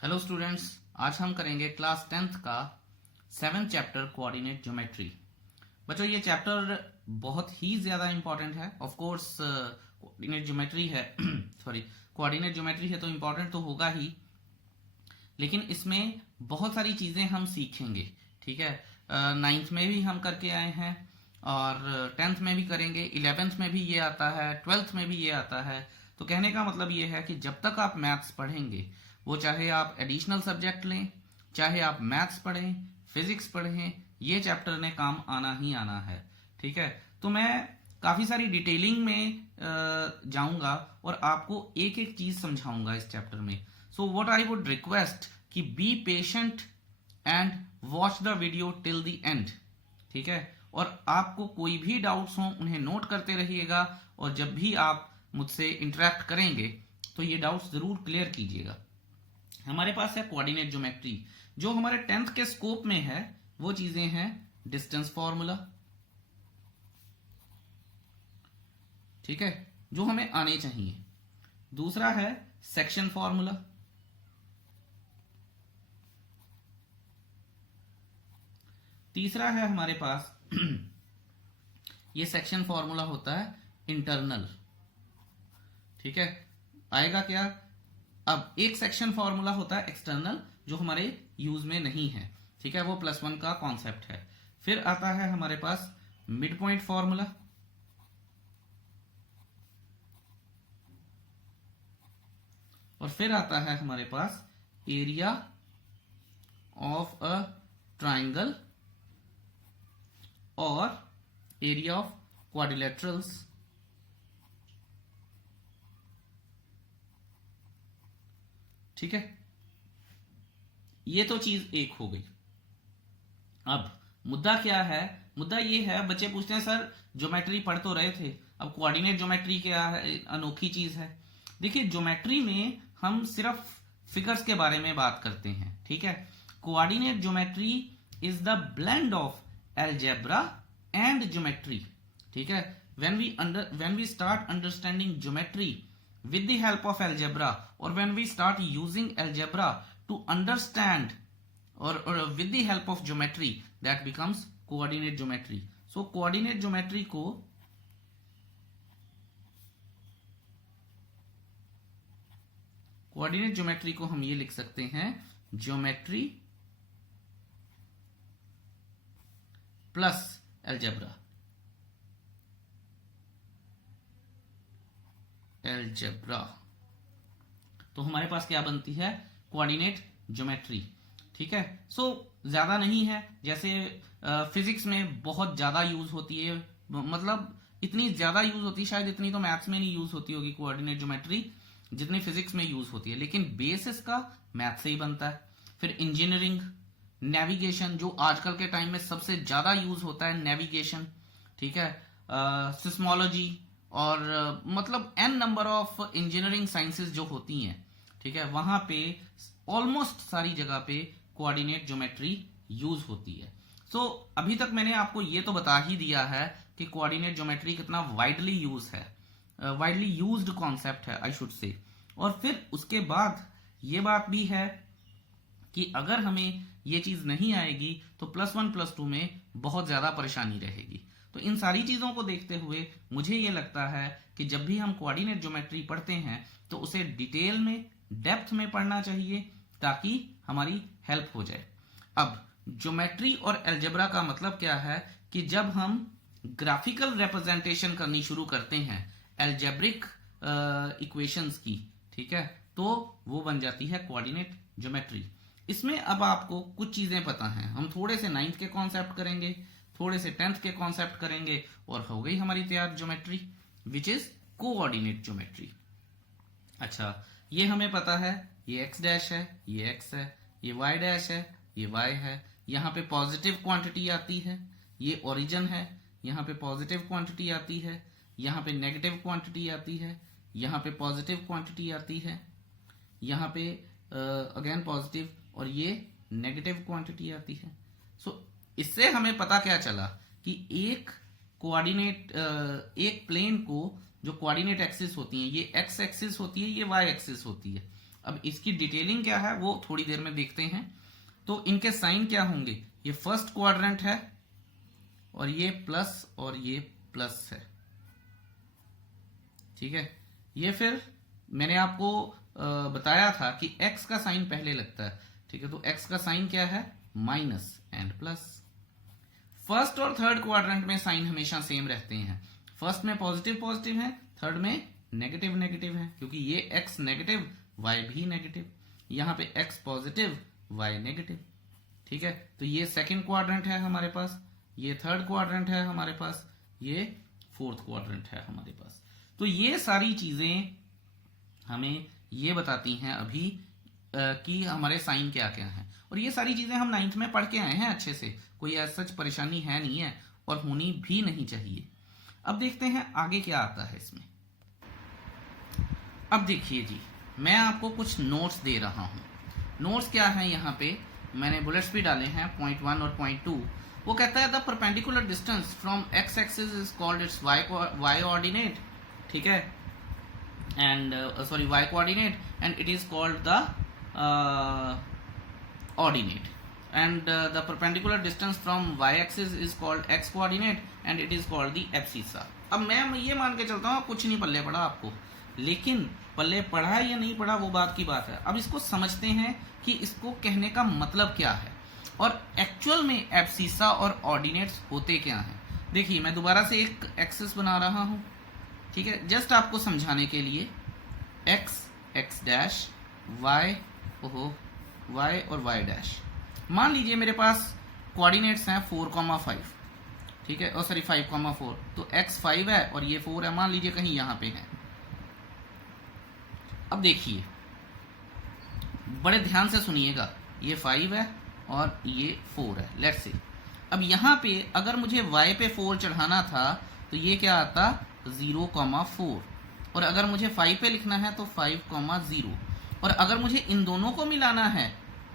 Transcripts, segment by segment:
Hello students, आज हम करेंगे क्लास 10th का 7th चैप्टर कोऑर्डिनेट ज्योमेट्री। बच्चों, ये चैप्टर बहुत ही ज्यादा इंपॉर्टेंट है। ऑफ कोर्स कोऑर्डिनेट ज्योमेट्री है सॉरी, कोऑर्डिनेट ज्योमेट्री है तो इंपॉर्टेंट तो होगा ही, लेकिन इसमें बहुत सारी चीजें हम सीखेंगे। ठीक है, 9th में भी हम करके आए हैं और 10th में भी करेंगे, 11th में भी ये आता है, 12th में भी ये आता है। तो कहने का मतलब ये है कि जब तक आप मैथ्स पढ़ेंगे, वो चाहे आप एडिशनल सब्जेक्ट लें, चाहे आप मैथ्स पढ़ें, फिजिक्स पढ़ें, ये चैप्टर ने काम आना ही आना है। ठीक है, तो मैं काफी सारी डिटेलिंग में जाऊंगा और आपको एक एक चीज समझाऊंगा इस चैप्टर में। So what I would request कि be patient and watch the video till the end. ठीक है, और आपको कोई भी डाउट्स हो उन्हें नोट करते रहिएगा, और जब भी आप मुझसे इंटरेक्ट करेंगे तो ये डाउट्स जरूर क्लियर कीजिएगा। हमारे पास है कोऑर्डिनेट ज्योमेट्री। जो हमारे 10th के स्कोप में है वो चीजें हैं डिस्टेंस फॉर्मूला, ठीक है, जो हमें आने चाहिए। दूसरा है सेक्शन फॉर्मूला, तीसरा है हमारे पास ये सेक्शन फॉर्मूला होता है इंटरनल। ठीक है, आएगा क्या? अब एक सेक्शन फॉर्मूला होता है एक्सटर्नल, जो हमारे यूज में नहीं है। ठीक है, वो +1 का कॉन्सेप्ट है। फिर आता है हमारे पास मिड पॉइंट फॉर्मूला, और फिर आता है हमारे पास एरिया ऑफ अ ट्राइंगल और एरिया ऑफ क्वाड्रिलेटरल्स। ठीक है, ये तो चीज एक हो गई। अब मुद्दा क्या है? मुद्दा ये है, बच्चे पूछते हैं सर ज्योमेट्री पढ़ तो रहे थे, अब कोऑर्डिनेट ज्योमेट्री क्या है, अनोखी चीज है। देखिए, ज्योमेट्री में हम सिर्फ फिगर्स के बारे में बात करते हैं। ठीक है, coordinate geometry is the blend of algebra and geometry. ठीक है, when we start understanding geometry with the help of algebra, or when we start using algebra to understand or with the help of geometry, that becomes coordinate geometry. So coordinate geometry को हम ये लिख सकते हैं, geometry plus algebra. तो हमारे पास क्या बनती है? Coordinate geometry. ठीक है, सो ज्यादा नहीं है, जैसे फिजिक्स में बहुत ज्यादा यूज होती है, मतलब इतनी ज्यादा यूज होती है, शायद इतनी तो मैथ्स में नहीं यूज होती होगी कोऑर्डिनेट ज्योमेट्री जितनी फिजिक्स में यूज होती है, लेकिन बेस इसका मैथ से ही बनता है। फिर इंजीनियरिंग, नेविगेशन, जो आजकल के टाइम में सबसे ज्यादा यूज होता है, नेविगेशन। ठीक है, सिस्मोलॉजी, और मतलब an number of engineering sciences जो होती हैं, ठीक है, वहां पे ऑलमोस्ट सारी जगह पे कोऑर्डिनेट ज्योमेट्री यूज होती है। सो अभी तक मैंने आपको ये तो बता ही दिया है कि कोऑर्डिनेट ज्योमेट्री कितना वाइडली यूज है, वाइडली यूज्ड कॉन्सेप्ट है आई शुड से। और फिर उसके बाद ये बात भी है कि अगर हमें ये चीज नहीं आएगी तो +1 +2 में बहुत ज्यादा परेशानी रहेगी। तो इन सारी चीजों को देखते हुए मुझे ये लगता है कि जब भी हम कोऑर्डिनेट ज्योमेट्री पढ़ते हैं तो उसे डिटेल में, डेप्थ में पढ़ना चाहिए, ताकि हमारी हेल्प हो जाए। अब ज्योमेट्री और अलजेब्रा का मतलब क्या है कि जब हम ग्राफिकल रिप्रेजेंटेशन करनी शुरू करते हैं अलजेब्रिक इक्वेशंस की, ठीक है, तो वो बन जाती है कोऑर्डिनेट ज्योमेट्री। इसमें अब आपको कुछ चीजें पता हैं, हम थोड़े से 9th के कॉन्सेप्ट करेंगे, थोड़े से 10th के कॉन्सेप्ट करेंगे, और हो गई हमारी तैयार geometry, which is coordinate geometry. अच्छा, ये हमें पता है, ये x डैश है, ये x है, ये y डैश है, ये y है, यहाँ पे पॉजिटिव क्वांटिटी आती है, ये ओरिजिन है, यहाँ पे पॉजिटिव क्वांटिटी आती है, यहाँ पे नेगेटिव क्वांटिटी आती है, यहाँ पे पॉजिटिव क्वांटिटी आती है, यहाँ पे अगेन पॉजिटिव, और ये नेगेटिव क्वांटिटी आती है। सो इससे हमें पता क्या चला कि एक कोऑर्डिनेट, एक प्लेन को जो कोऑर्डिनेट एक्सिस होती है, ये x एक्सिस होती है, ये y एक्सिस होती है। अब इसकी डिटेलिंग क्या है वो थोड़ी देर में देखते हैं। तो इनके साइन क्या होंगे, ये फर्स्ट क्वाड्रेंट है और ये प्लस और ये प्लस है, ठीक है। ये फिर मैंने आपको बताया था कि x का साइन पहले लगता है, ठीक है। तो x का साइन क्या है, माइनस एंड प्लस। फर्स्ट और थर्ड क्वाड्रेंट में साइन हमेशा सेम रहते हैं, फर्स्ट में पॉजिटिव पॉजिटिव है, थर्ड में नेगेटिव नेगेटिव है, क्योंकि ये x नेगेटिव y भी नेगेटिव, यहां पे x पॉजिटिव y नेगेटिव, ठीक है। तो ये सेकंड क्वाड्रेंट है हमारे पास, ये थर्ड क्वाड्रेंट है हमारे पास, ये फोर्थ क्वाड्रेंट है हमारे पास। तो ये सारी चीजें हमें ये बताती हैं अभी कि हमारे साइन क्या क्या हैं, और ये सारी चीजें हम 9th में पढ़ के आए हैं अच्छे से, कोई ऐसा सच परेशानी है नहीं है और होनी भी नहीं चाहिए। अब देखते हैं आगे क्या आता है इसमें। अब देखिए जी, मैं आपको कुछ नोट्स दे रहा हूं। नोट्स क्या है, यहाँ पे मैंने बुलेट्स भी डाले हैं, पॉइंट 1 और पॉइंट 2। वो कहता है the perpendicular distance from X axis is called its Y ordinate, ठीक है, and sorry y coordinate, and it is called the ordinate, and the perpendicular distance from y axis is called x coordinate, and it is called the abscissa। अब मैं ये मान के चलता हूँ कुछ नहीं पल्ले पड़ा आपको, लेकिन पल्ले पढ़ा या नहीं पढ़ा वो बात की बात है। अब इसको समझते हैं कि इसको कहने का मतलब क्या है और एक्चुअल में एब्सिसा और ऑर्डिनेट्स होते क्या हैं। देखिए मैं दोबारा से एक एक्सिस बना रहा हूं, ठीक है, जस्ट आपको समझाने के लिए। x x dash y y और y डैश। मान लीजिए मेरे पास कोऑर्डिनेट्स हैं 4,5, ठीक है, और सॉरी 5,4, तो x 5 है और ये 4 है, मान लीजिए कहीं यहां पे है। अब देखिए बड़े ध्यान से सुनिएगा, ये 5 है और ये 4 है, लेट्स से। अब यहां पे अगर मुझे y पे 4 चढ़ाना था तो ये क्या आता, 0,4, और अगर मुझे 5 पे लिखना है तो 5,0, और अगर मुझे इन दोनों को मिलाना है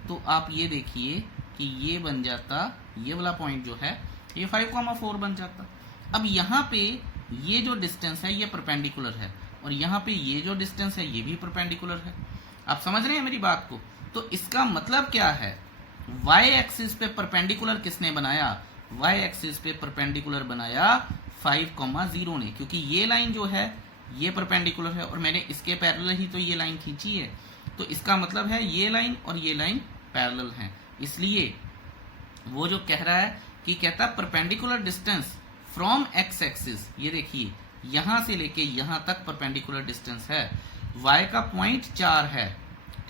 तो आप ये देखिए कि ये बन जाता, ये वाला पॉइंट जो है ये 5,4 बन जाता। अब यहाँ पे ये जो डिस्टेंस है ये परपेंडिकुलर है और यहाँ पे ये जो डिस्टेंस है ये भी परपेंडिकुलर है। आप समझ रहे हैं मेरी बात को? तो इसका मतलब क्या है, y एक्सिस पे परपेंडिकुलर किसने बनाया, y एक्सिस पे परपेंडिकुलर बनाया 5,0 ने, क्योंकि ये लाइन जो है ये परपेंडिकुलर है और मैंने इसके पैरेलल ही तो ये लाइन खींची है। तो इसका मतलब है ये लाइन और ये लाइन पैरेलल हैं, इसलिए वो जो कह रहा है कि कहता perpendicular distance from X axis, ये देखिए यहां से लेके यहां तक परपेंडिकुलर डिस्टेंस है, y का पॉइंट 4 है,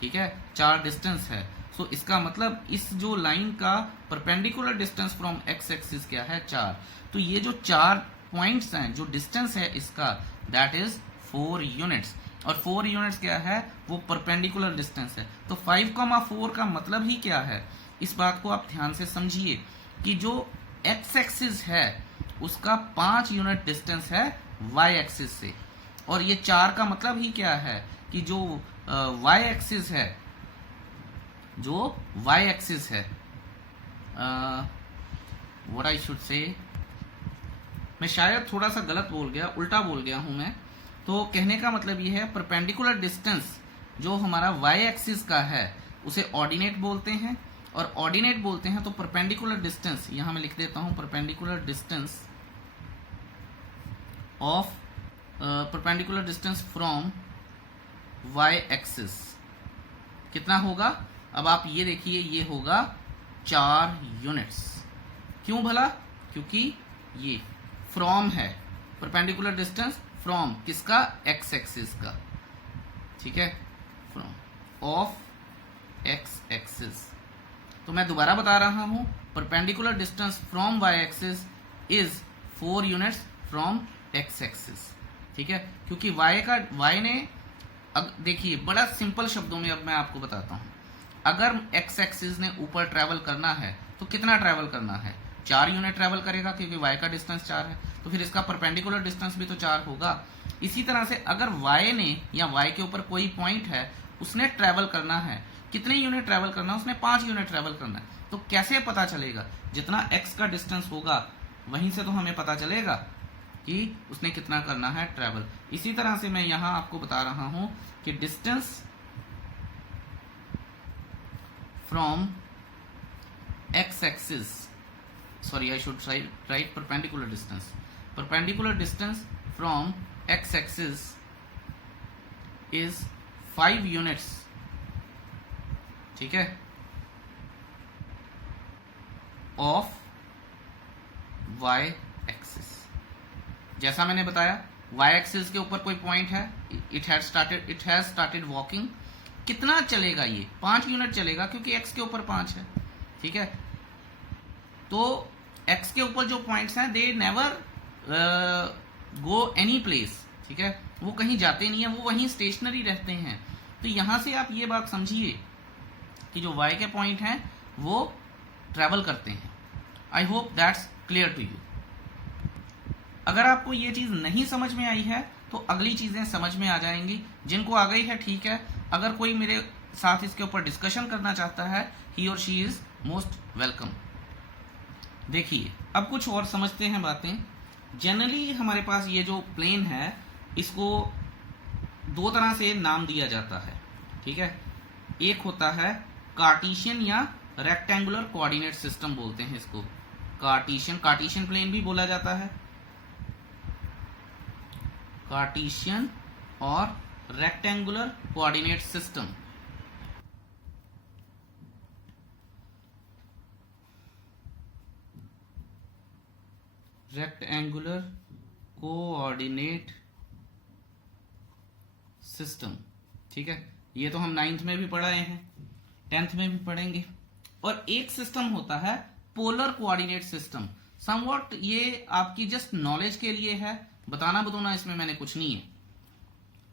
ठीक है, 4 डिस्टेंस है। सो इसका मतलब इस जो लाइन का perpendicular distance from X axis क्या है, 4। तो ये जो 4 पॉइंट्स हैं, जो डिस्टेंस है इसका, दैट इज 4 यूनिट्स, और 4 यूनिट्स क्या है, वो परपेंडिकुलर डिस्टेंस है। तो 5,4 का मतलब ही क्या है, इस बात को आप ध्यान से समझिए कि जो एक्स एक्सिस है उसका 5 यूनिट डिस्टेंस है वाई एक्सिस से, और ये 4 का मतलब ही क्या है कि जो वाई एक्सिस है, जो वाई एक्सिस है, व्हाट आई शुड से, मैं शायद थोड़ा सा गलत बोल गया, उल्टा बोल गया हूं मैं। तो कहने का मतलब ये है परपेंडिकुलर डिस्टेंस जो हमारा वाई एक्सिस का है उसे ऑर्डिनेट बोलते हैं, और ऑर्डिनेट बोलते हैं तो परपेंडिकुलर डिस्टेंस, यहां मैं लिख देता हूं perpendicular distance of perpendicular distance from Y axis कितना होगा। अब आप ये देखिए ये होगा 4 यूनिट्स। क्यों भला, क्योंकि ये फ्रॉम है, परपेंडिकुलर डिस्टेंस फ्रॉम किसका, एक्स एक्सिस का, ठीक है, फ्रॉम ऑफ एक्स एक्सिस। तो मैं दोबारा बता रहा हूं, perpendicular distance from Y axis is 4 units from X axis, ठीक है, क्योंकि y ने, अब देखिए बड़ा सिंपल शब्दों में अब मैं आपको बताता हूं, अगर एक्स एक्सिस ने ऊपर ट्रेवल करना है तो कितना ट्रेवल करना है, 4 यूनिट ट्रेवल करेगा, क्योंकि y का डिस्टेंस 4 है, तो फिर इसका परपेंडिकुलर डिस्टेंस भी तो 4 होगा। इसी तरह से अगर y ने या y के ऊपर कोई पॉइंट है, उसने ट्रेवल करना है, कितने यूनिट ट्रेवल करना है, उसने 5 यूनिट ट्रेवल करना है। तो कैसे पता चलेगा, जितना x का डिस्टेंस होगा वहीं से तो हमें पता चलेगा कि उसने कितना करना है ट्रेवल। इसी तरह से मैं यहां आपको बता रहा हूं कि distance from x axis, sorry I should write perpendicular distance. Perpendicular distance from x axis is 5 units, ठीक है, of y axis. जैसा मैंने बताया y axis के ऊपर कोई पॉइंट है, it has started walking. कितना चलेगा ये? 5 यूनिट चलेगा, क्योंकि x के ऊपर 5 है, ठीक है. तो x के ऊपर जो पॉइंट्स हैं they never go any place, ठीक है, वो कहीं जाते नहीं है, वो वहीं स्टेशनरी रहते हैं. तो यहां से आप ये बात समझिए कि जो y के पॉइंट हैं वो ट्रैवल करते हैं. I hope that's clear to you. अगर आपको ये चीज नहीं समझ में आई है तो अगली चीजें समझ में आ जाएंगी. जिनको आ गई है ठीक है, अगर कोई मेरे साथ इसके ऊपर डिस्कशन करना चाहता है, ही और शी इज मोस्ट वेलकम. देखिए अब कुछ और समझते हैं बातें. जनरली हमारे पास ये जो प्लेन है इसको दो तरह से नाम दिया जाता है, ठीक है. एक होता है कार्टेशियन या रेक्टेंगुलर कोऑर्डिनेट सिस्टम बोलते हैं इसको. कार्टेशियन प्लेन भी बोला जाता है, कार्टेशियन और rectangular coordinate system. Rectangular coordinate system, ठीक है. ये तो हम 9th में भी पढ़ाए हैं, 10th में भी पढ़ेंगे. और एक सिस्टम होता है पोलर कोऑर्डिनेट सिस्टम. समवॉट ये आपकी जस्ट नॉलेज के लिए है, बताना बताना इसमें मैंने कुछ नहीं है,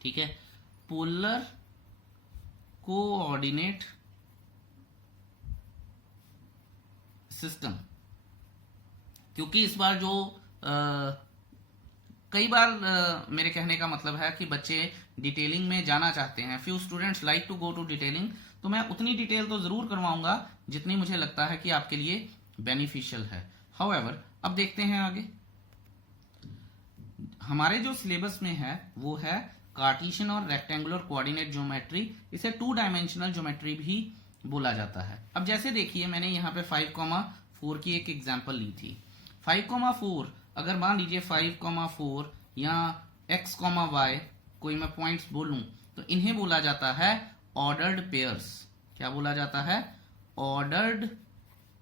ठीक है. पोलर कोऑर्डिनेट सिस्टम, क्योंकि इस बार जो कई बार मेरे कहने का मतलब है कि बच्चे डिटेलिंग में जाना चाहते हैं. Few students like to go to detailing, तो मैं उतनी डिटेल तो जरूर करवाऊंगा जितनी मुझे लगता है कि आपके लिए बेनिफिशियल है. हाउएवर अब देखते हैं आगे. हमारे जो सिलेबस में है वो है कार्टेशियन और रेक्टेंगुलर कोऑर्डिनेट ज्योमेट्री. इसे 2 डायमेंशनल ज्योमेट्री भी बोला जाता है. अब जैसे देखिए मैंने यहाँ पे 5,4 की एक एग्जांपल ली थी. 5,4 अगर मान लीजिए 5,4 या x, y कोई मैं पॉइंट्स बोलूं तो इन्हें बोला जाता है ऑर्डर्ड पेयर्स. क्या बोला जाता है? Ordered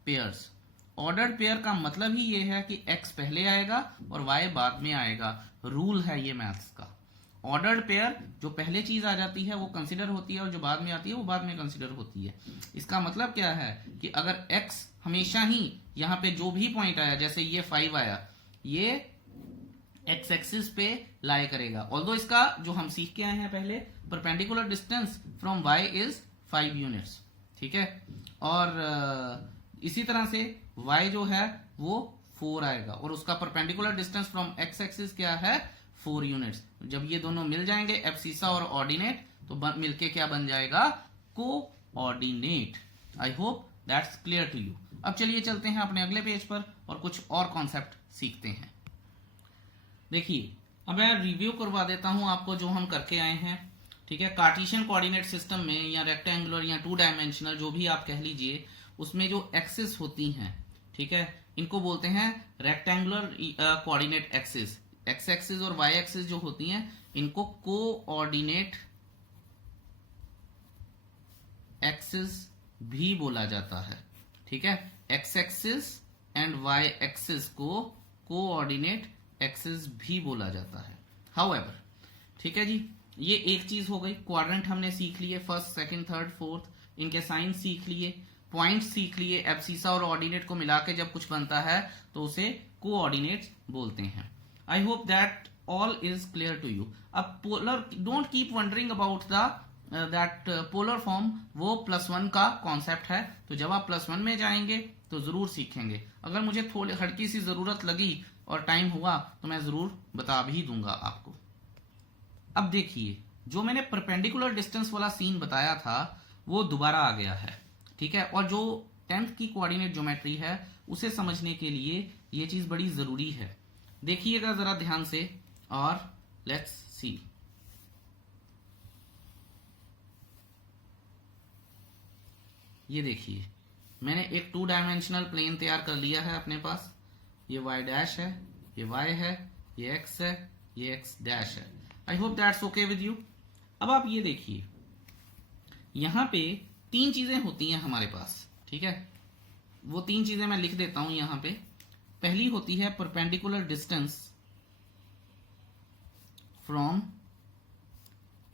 pairs. ऑर्डर्ड पेयर का मतलब ही ये है कि x पहले आएगा और y बाद में आएगा. रूल है ये मैथ्स का. ऑर्डर्ड पेयर जो पहले चीज आ जाती है वो कंसिडर होती है और जो बाद में आती है वो बाद में कंसिडर होती है. इसका मतलब क्या है कि अगर x हमेशा ही यहाँ पे जो भी पॉइंट आया, जैसे ये 5 आया, ये x एक्सिस पे लाई करेगा. ऑल्दो इसका जो हम सीख के आए हैं पहले, perpendicular distance from y is 5 units, ठीक है. और इसी तरह से y जो है वो 4 आएगा और उसका perpendicular distance from x axis क्या है? 4 यूनिट्स. जब ये दोनों मिल जाएंगे एब्सिसा और ऑर्डिनेट, तो मिलके क्या बन जाएगा? Coordinate. I hope that's clear to you. अब चलिए चलते हैं अपने अगले पेज पर और कुछ और कॉन्सेप्ट सीखते हैं. देखिए अब मैं रिव्यू करवा देता हूं आपको जो हम करके आए हैं, ठीक है. कार्टेशियन कोऑर्डिनेट सिस्टम में या रेक्टेंगुलर या 2 डायमेंशनल जो भी आप कह लीजिए, उसमें जो एक्सिस होती हैं, ठीक है, इनको बोलते हैं rectangular coordinate axis. X axis और वाई एक्सिस जो होती हैं इनको कोऑर्डिनेट एक्सिस भी बोला जाता है, ठीक है. X axis and Y axis को कोऑर्डिनेट एक्सिस भी बोला जाता है. हाउएवर, ठीक है जी, ये एक चीज हो गई. क्वाड्रेंट हमने सीख लिए, फर्स्ट, सेकंड, थर्ड, फोर्थ, इनके साइन सीख लिए, पॉइंट सीख लिए. एब्सिसा और ऑर्डिनेट को मिला के जब कुछ बनता है तो उसे कोऑर्डिनेट्स बोलते हैं. I hope that all is clear to you. अब polar, don't keep wondering about that polar form, वो +1 का कॉन्सेप्ट है. तो जब आप +1 में जाएंगे तो जरूर सीखेंगे. अगर मुझे थोड़ी हल्की सी जरूरत लगी और टाइम हुआ तो मैं जरूर बता भी दूंगा आपको. अब देखिए जो मैंने परपेंडिकुलर डिस्टेंस वाला सीन बताया था वो दोबारा आ गया है, ठीक है. और जो 10th की कोऑर्डिनेट ज्योमेट्री है उसे समझने के लिए ये चीज बड़ी जरूरी है. देखिएगा जरा ध्यान से और लेट्स सी. ये देखिए मैंने एक 2 डायमेंशनल प्लेन तैयार कर लिया है अपने पास। ये y डैश है, ये y है, ये x है, ये x डैश है। I hope that's okay with you. अब आप ये देखिए यहां पे 3 चीजें होती हैं हमारे पास, ठीक है। वो 3 चीजें मैं लिख देता हूं यहां पे। पहली होती है perpendicular distance from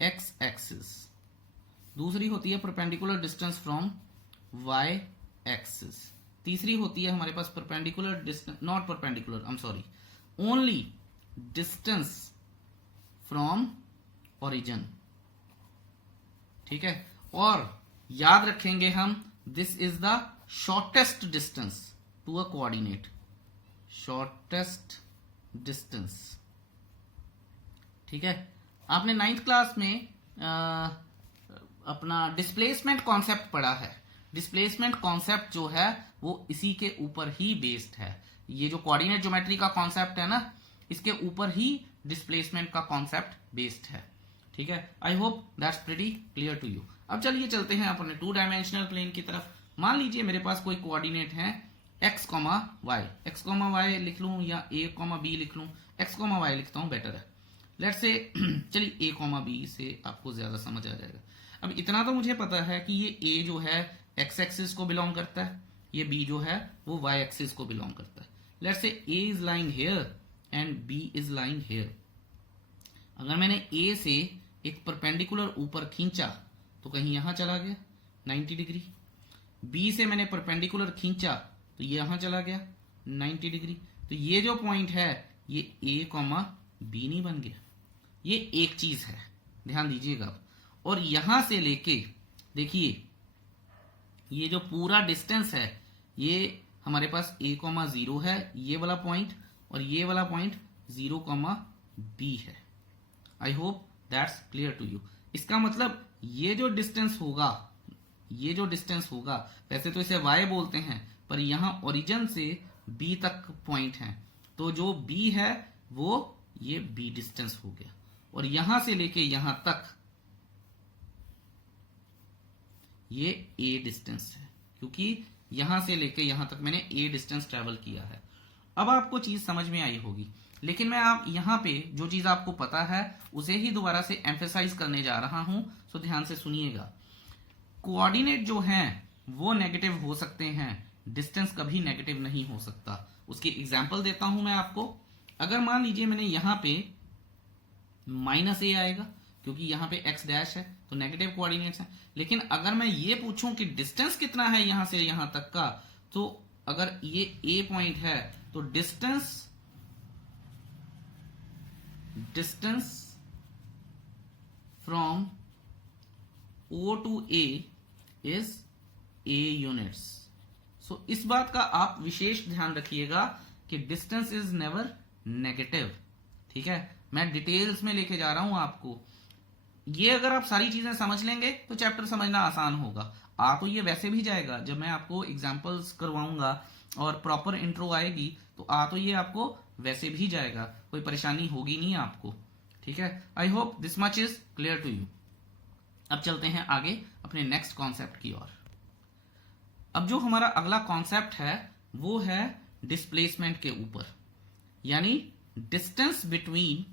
x axis, दूसरी होती है perpendicular distance from y axis, तीसरी होती है हमारे पास perpendicular distance, not perpendicular, I am sorry, only distance from origin, ठीक है। और याद रखेंगे हम this is the shortest distance to a coordinate, shortest distance, ठीक है। आपने 9th क्लास में अपना डिस्प्लेसमेंट कॉन्सेप्ट पढ़ा है। डिस्प्लेसमेंट कॉन्सेप्ट जो है वो इसी के ऊपर ही बेस्ड है। ये जो कोऑर्डिनेट ज्योमेट्री का कॉन्सेप्ट है ना, इसके ऊपर ही डिस्प्लेसमेंट का कॉन्सेप्ट बेस्ड है, ठीक है। I hope that's pretty clear to you. अब चलिए चलते हैं अपने 2 डायमेंशनल प्लेन की तरफ। मान लीजिए मेरे पास कोई कोऑर्डिनेट है x, y लिख लूं या a, b लिख लूं। x, y लिखता हूं, बेटर है। लेट्स से चलिए a, b से आपको ज्यादा समझ आ जाएगा। अब इतना तो मुझे पता है कि ये a जो है x एक्सिस को बिलोंग करता है, ये b जो है वो y एक्सिस को बिलोंग करता है। Let's say a is lying here and b is lying here. अगर मैंने a से एक परपेंडिकुलर ऊपर खींचा तो कहीं यहां चला गया 90 डिग्री, b से मैंने परपेंडिकुलर खींचा तो ये यहां चला गया 90 डिग्री। तो ये जो पॉइंट है ये a, b नहीं बन गया। ये एक चीज है, ध्यान दीजिएगा। और यहां से लेके देखिए ये जो पूरा डिस्टेंस है ये हमारे पास a, 0 है, ये वाला पॉइंट, और ये वाला पॉइंट 0, b है। I hope that's clear to you. इसका मतलब ये जो डिस्टेंस होगा, ये जो डिस्टेंस होगा, वैसे तो इसे y बोलते हैं, पर यहां ओरिजिन से b तक पॉइंट है, तो जो b है वो ये b डिस्टेंस हो गया। और यहां से लेके यहां तक ये a डिस्टेंस है, क्योंकि यहां से लेके यहां तक मैंने a डिस्टेंस ट्रेवल किया है। अब आपको चीज समझ में आई होगी, लेकिन मैं आप यहां पे जो चीज आपको पता है उसे ही दोबारा से एम्फेसाइज करने जा रहा हूं, सो ध्यान से सुनिएगा। कोऑर्डिनेट जो हैं वो नेगेटिव हो सकते हैं, डिस्टेंस कभी नेगेटिव नहीं हो सकता। उसकी एग्जांपल देता हूं मैं आपको। अगर मान लीजिए मैंने यहां पे -a आएगा, क्योंकि यहां पे x डैश है तो नेगेटिव कोऑर्डिनेट्स है। लेकिन अगर मैं ये पूछूं कि डिस्टेंस कितना है यहां से यहां तक का, तो अगर ये a पॉइंट है तो distance from O to A is A units। सो इस बात का आप विशेष ध्यान रखिएगा कि डिस्टेंस इज नेवर नेगेटिव, ठीक है। मैं डिटेल्स में लेके जा रहा हूं आपको। ये अगर आप सारी चीजें समझ लेंगे तो चैप्टर समझना आसान होगा। आ तो ये वैसे भी जाएगा, जब मैं आपको एग्जांपल्स करवाऊंगा और प्रॉपर इंट्रो आएगी तो आ तो ये आपको वैसे भी जाएगा, कोई परेशानी होगी नहीं आपको, ठीक है। I hope this much is clear to you. अब चलते हैं आगे अपने नेक्स्ट कॉन्सेप्ट की ओर। अब जो हमारा अगला कॉन्सेप्ट है वो है डिस्प्लेसमेंट के ऊपर, यानी distance between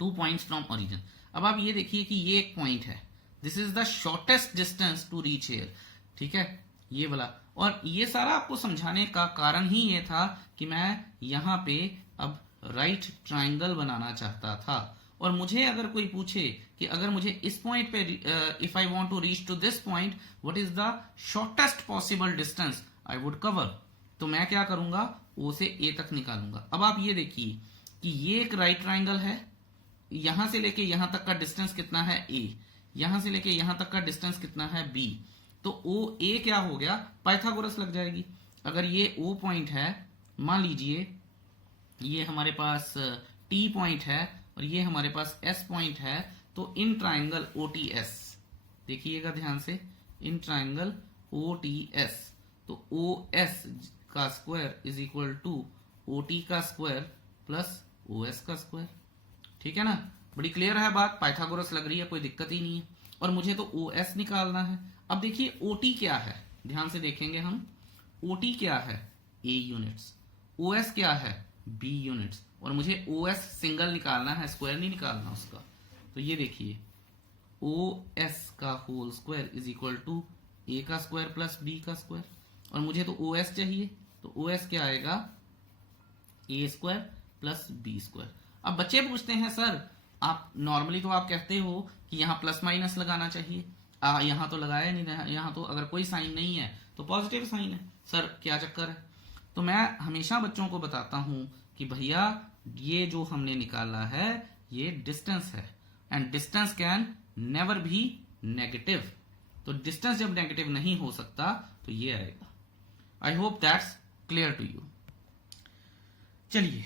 2 points from origin. अब आप ये देखिए कि ये एक पॉइंट है, this is the shortest distance to reach here, ठीक है, ये वाला। और ये सारा आपको समझाने का कारण ही ये था कि मैं यहां पे अब राइट ट्राइंगल बनाना चाहता था। और मुझे अगर कोई पूछे कि अगर मुझे इस पॉइंट पे if I want to reach to this point what is the shortest possible distance I would cover, तो मैं क्या करूंगा, ओ से ए तक निकालूंगा। अब आप ये देखिए कि ये एक राइट ट्राइंगल है, यहां से लेके यहां तक का डिस्टेंस कितना है ए, यहां से लेके यहां तक का डिस्टेंस कितना है बी, तो ओ ए क्या हो गया, पाइथागोरस लग जाएगी। अगर ये ओ पॉइंट है, मान लीजिए ये हमारे पास टी पॉइंट है और ये हमारे पास एस पॉइंट है, तो इन ट्राइंगल OTS, देखिएगा ध्यान से, इन ट्राइंगल OTS, तो OS का square is equal to OT का स्क्वायर प्लस OS का स्क्वायर, ठीक है ना। बड़ी क्लियर है बात, पाइथागोरस लग रही है, कोई दिक्कत ही नहीं है। और मुझे तो OS निकालना है। अब देखिए ओटी क्या है, ध्यान से देखेंगे हम। ओटी क्या है, ए यूनिट्स। ओएस क्या है, बी यूनिट्स। और मुझे ओएस सिंगल निकालना है, स्क्वायर नहीं निकालना उसका। तो ये देखिए ओ एस का whole square is equal to A का स्क्वायर प्लस बी का स्क्वायर। और मुझे तो ओ एस चाहिए, तो ओ एस क्या आएगा, ए स्क्वायर प्लस बी स्क्वायर। अब बच्चे पूछते हैं सर, आप नॉर्मली तो आप कहते हो कि यहाँ प्लस माइनस लगाना चाहिए, यहाँ तो लगाया नहीं, यहाँ तो अगर कोई साइन नहीं है तो पॉजिटिव साइन है, सर क्या चक्कर है। तो मैं हमेशा बच्चों को बताता हूं कि भैया ये जो हमने निकाला है ये डिस्टेंस है, and distance can never be negative. तो डिस्टेंस जब नेगेटिव नहीं हो सकता तो ये आएगा। I hope that's clear to you. चलिए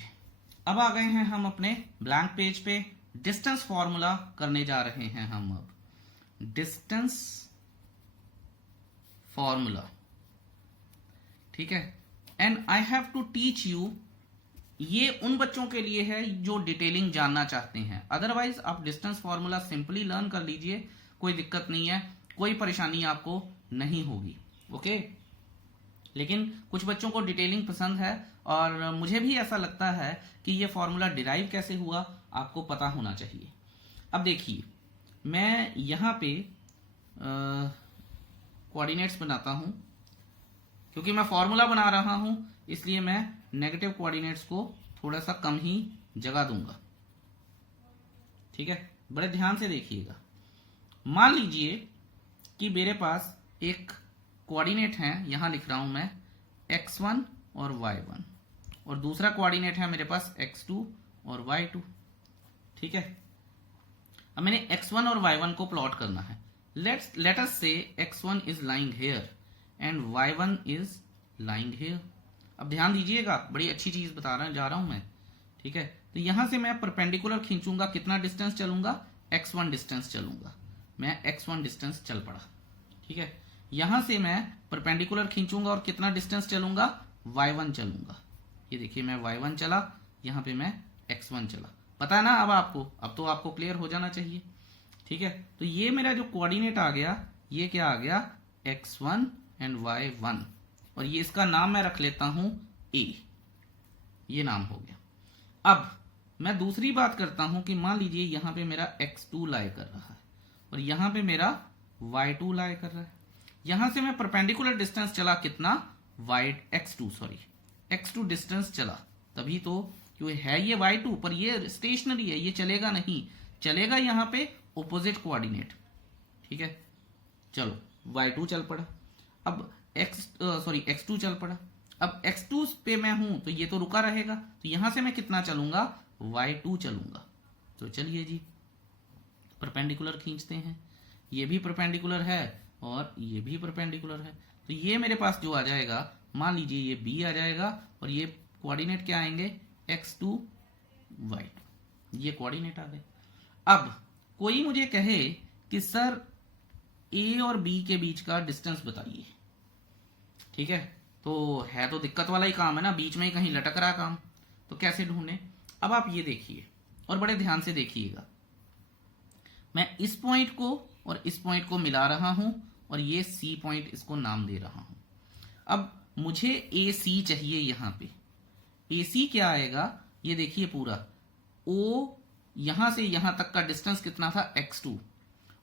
अब आ गए हैं हम अपने ब्लैंक पेज पे। डिस्टेंस फॉर्मूला करने जा रहे हैं हम। अब डिस्टेंस फॉर्मूला, ठीक है। And I have to teach you, ये उन बच्चों के लिए है जो डिटेलिंग जानना चाहते हैं। अदरवाइज आप डिस्टेंस फॉर्मूला सिंपली लर्न कर लीजिए, कोई दिक्कत नहीं है, कोई परेशानी आपको नहीं होगी, ओके। लेकिन कुछ बच्चों को डिटेलिंग पसंद है, और मुझे भी ऐसा लगता है कि ये फॉर्मूला डिराइव कैसे हुआ आपको पता होना चाहिए। अब देखिए मैं यहां पे कोऑर्डिनेट्स बनाता हूं, क्योंकि मैं फॉर्मूला बना रहा हूं इसलिए मैं नेगेटिव कोऑर्डिनेट्स को थोड़ा सा कम ही जगह दूंगा, ठीक है। बड़े ध्यान से देखिएगा। मान लीजिए कि मेरे पास एक कोऑर्डिनेट है, यहां लिख रहा हूं मैं x1 और y1, और दूसरा कोऑर्डिनेट है मेरे पास x2 और y2, ठीक है। अब मैंने x1 और y1 को प्लॉट करना है। Late us say x1 is lying here and y1 is lying here. अब ध्यान दीजिएगा, बड़ी अच्छी चीज जा रहा हूं मैं, ठीक है। तो यहां से मैं परपेंडिकुलर खींचूंगा, कितना डिस्टेंस चलूंगा, x1 डिस्टेंस चलूंगा, मैं x1 डिस्टेंस चल पड़ा, ठीक है। यहां से मैं परपेंडिकुलर खींचूंगा और कितना डिस्टेंस चलूंगा, y1 चलूंगा। ये देखिए मैं y1 चला, यहां पे मैं x1 चला। पता है ना अब आपको, अब तो आपको क्लियर हो जाना चाहिए, ठीक है। तो ये मेरा जो कोऑर्डिनेट आ गया, ये क्या आ गया, x1 एंड y1, और ये इसका नाम मैं रख लेता हूं a, ये नाम हो गया। अब मैं दूसरी बात करता हूं कि मान लीजिए यहां पे मेरा x2 लाई कर रहा है और यहां पे मेरा y2 लाई कर रहा है। यहां से मैं परपेंडिकुलर डिस्टेंस चला कितना, x2 डिस्टेंस चला, तभी तो क्यों है ये y2, पर ये स्टेशनरी है, ये चलेगा नहीं, चलेगा यहां पे ऑपोजिट कोऑर्डिनेट, ठीक है। चलो y2 चल पड़ा, अब x2 चल पड़ा। अब x2 पे मैं हूं तो ये तो रुका रहेगा, तो यहां से मैं कितना चलूंगा, y2 चलूंगा। तो चलिए जी परपेंडिकुलर खींचते हैं, ये भी परपेंडिकुलर है और ये भी परपेंडिकुलर है, तो ये मेरे पास जो आ जाएगा, मान लीजिए ये b आ जाएगा और ये कोऑर्डिनेट क्या आएंगे, x2 y2, ये कोऑर्डिनेट आ गए। अब कोई मुझे कहे कि सर a और b के बीच का डिस्टेंस बताइए, ठीक है। तो दिक्कत वाला ही काम है ना, बीच में ही कहीं लटक रहा काम, तो कैसे ढूंढे। अब आप ये देखिए और बड़े ध्यान से देखिएगा, मैं इस पॉइंट को और इस पॉइंट को मिला रहा हूं और ये सी पॉइंट इसको नाम दे रहा हूं। अब मुझे ए सी चाहिए, यहां पे ए सी क्या आएगा, ये देखिए पूरा ओ, यहां से यहां तक का डिस्टेंस कितना था, x2,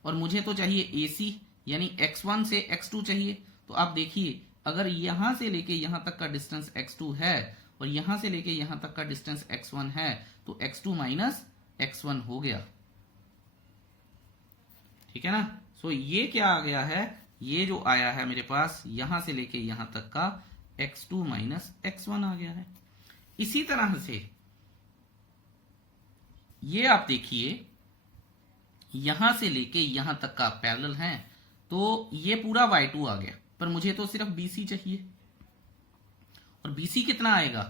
और मुझे तो चाहिए ए सी यानी x1 से x2 चाहिए। तो आप देखिए अगर यहां से लेके यहां तक का डिस्टेंस x2 है और यहां से लेके यहां तक का डिस्टेंस x1 है, तो x2 माइनस x1 हो गया, ठीक है ना। सो ये क्या आ गया है, ये जो आया है मेरे पास यहां से लेके यहां तक का x2 माइनस x1 आ गया है। इसी तरह से ये आप देखिए यहां से लेके यहां तक का पैरेलल है, तो ये पूरा y2 आ गया, पर मुझे तो सिर्फ BC चाहिए, और BC कितना आएगा,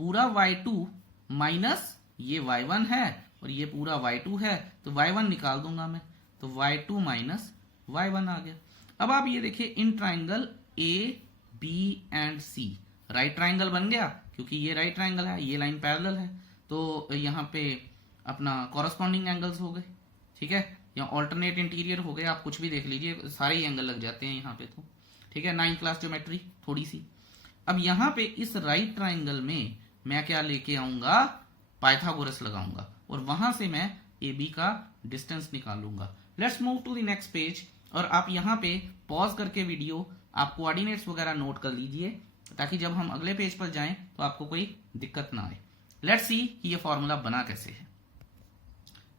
पूरा y2 माइनस ये y1 है और ये पूरा y2 है, तो y1 निकाल दूंगा मैं, तो y2 माइनस y1 आ गया। अब आप ये देखिए in triangle A B and C right triangle बन गया, क्योंकि ये राइट ट्राइंगल है, ये लाइन पैरेलल है, तो यहाँ पे अपना कॉरस्पॉन्डिंग एंगल्स हो गए, ठीक है। या ऑल्टरनेट इंटीरियर हो गया, आप कुछ भी देख लीजिए, सारे ही एंगल लग जाते हैं यहाँ पे तो, ठीक है। 9th क्लास ज्योमेट्री थोड़ी सी। अब यहाँ पे इस राइट ट्राइंगल में मैं क्या लेके आऊंगा, पाइथागोरस लगाऊंगा और वहां से मैं ए बी का डिस्टेंस निकालूंगा। Let's move to the next page. और आप यहाँ पे पॉज करके वीडियो आप कोऑर्डिनेट्स वगैरह नोट कर लीजिए, ताकि जब हम अगले पेज पर जाएं तो आपको कोई दिक्कत ना आए। लेट्स सी कि ये फॉर्मूला बना कैसे है।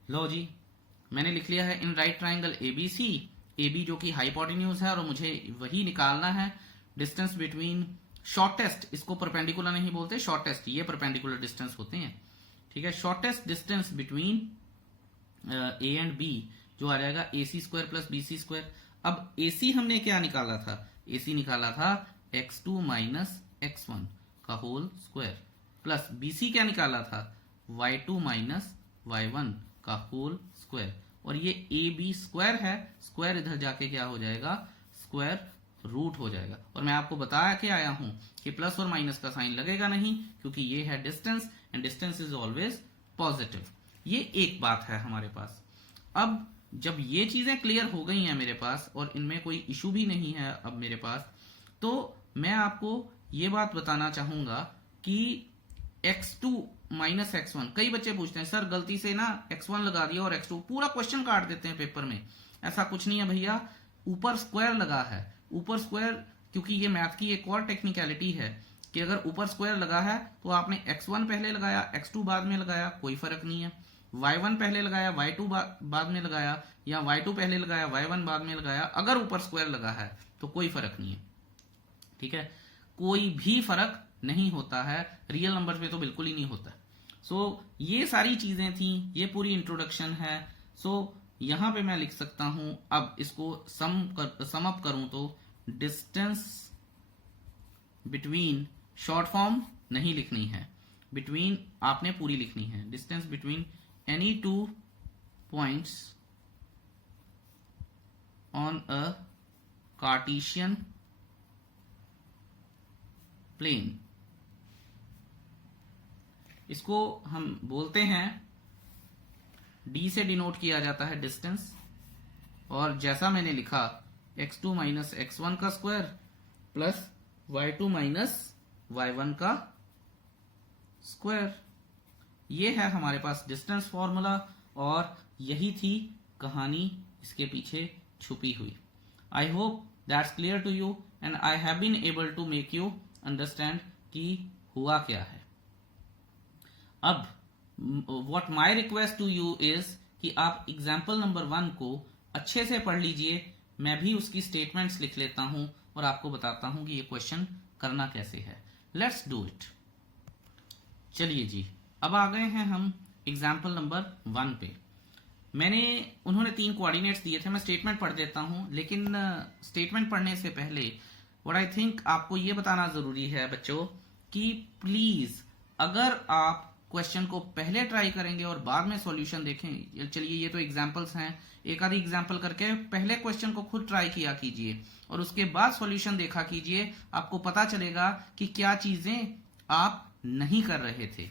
लो जी, मैंने लिख लिया है in right triangle ABC, A B जो कि हाइपोटेन्यूज है और मुझे वही निकालना है। डिस्टेंस बिटवीन शॉर्टेस्ट, इसको परपेंडिकुलर नहीं बोलते, शॉर्टेस्ट, ये परपेंडिकुलर डिस्टेंस होते हैं, ठीक है। Shortest distance between A and B जो आ जाएगा A C square plus B C square. अब ए सी हमने क्या निकाला था, ए सी निकाला था x2 माइनस x1 का whole square, plus B C क्या निकाला था y2 माइनस y1 का होल स्क्वायर। और ये ए बी स्क्वायर है, स्क्वायर इधर जाके क्या हो जाएगा, स्क्वायर रूट हो जाएगा। और मैं आपको बता के आया हूं कि प्लस और माइनस का साइन लगेगा नहीं, क्योंकि ये है distance and distance is always positive. ये एक बात है हमारे पास। अब जब ये चीजें क्लियर हो गई हैं मेरे पास और इनमें कोई इशू भी नहीं है अब मेरे पास, तो मैं आपको ये बात बताना चाहूंगा कि x2 माइनस x1, कई बच्चे पूछते हैं सर गलती से ना x1 लगा दिया और x2, पूरा क्वेश्चन काट देते हैं पेपर में। ऐसा कुछ नहीं है भैया, ऊपर स्क्वायर लगा है, ऊपर स्क्वायर, क्योंकि ये मैथ की एक और टेक्निकलिटी है कि अगर ऊपर स्क्वायर लगा है तो आपने x1 पहले लगाया, x2 बाद में लगाया, कोई फर्क नहीं है। y1 पहले लगाया, y2 बाद में लगाया, या y2 पहले लगाया, y1 बाद में लगाया, अगर ऊपर स्क्वायर लगा है तो कोई फर्क नहीं है, ठीक है। कोई भी फर्क नहीं होता है, रियल नंबर पे तो बिल्कुल ही नहीं होता। सो ये सारी चीजें थी, ये पूरी इंट्रोडक्शन है। सो यहां पे मैं लिख सकता हूं, अब इसको सम अप करूं तो डिस्टेंस बिटवीन, शॉर्ट फॉर्म नहीं लिखनी है, बिटवीन आपने पूरी लिखनी है, distance between any two points on a Cartesian plane, इसको हम बोलते हैं, डी से डिनोट किया जाता है डिस्टेंस। और जैसा मैंने लिखा x2 माइनस x1 का square plus y2 minus y1 का स्क्वायर, ये है हमारे पास डिस्टेंस फॉर्मूला। और यही थी कहानी इसके पीछे छुपी हुई। I hope that's clear to you and I have been able to make you understand कि हुआ क्या है। अब what my request to you is कि आप एग्जाम्पल नंबर 1 को अच्छे से पढ़ लीजिए, मैं भी उसकी स्टेटमेंट्स लिख लेता हूं और आपको बताता हूं कि ये क्वेश्चन करना कैसे है। Let's do it. चलिए जी, अब आ गए हैं हम एग्जाम्पल नंबर 1 पे। उन्होंने 3 कोऑर्डिनेट्स दिए थे, मैं स्टेटमेंट पढ़ देता हूं, लेकिन स्टेटमेंट पढ़ने से पहले व्हाट आई थिंक आपको ये बताना जरूरी है बच्चों कि प्लीज अगर आप क्वेश्चन को पहले ट्राई करेंगे और बाद में सॉल्यूशन देखें, चलिए ये तो एग्जांपल्स हैं, एक आधी एग्जांपल करके पहले क्वेश्चन को खुद ट्राई किया कीजिए और उसके बाद सॉल्यूशन देखा कीजिए, आपको पता चलेगा कि क्या चीजें आप नहीं कर रहे थे।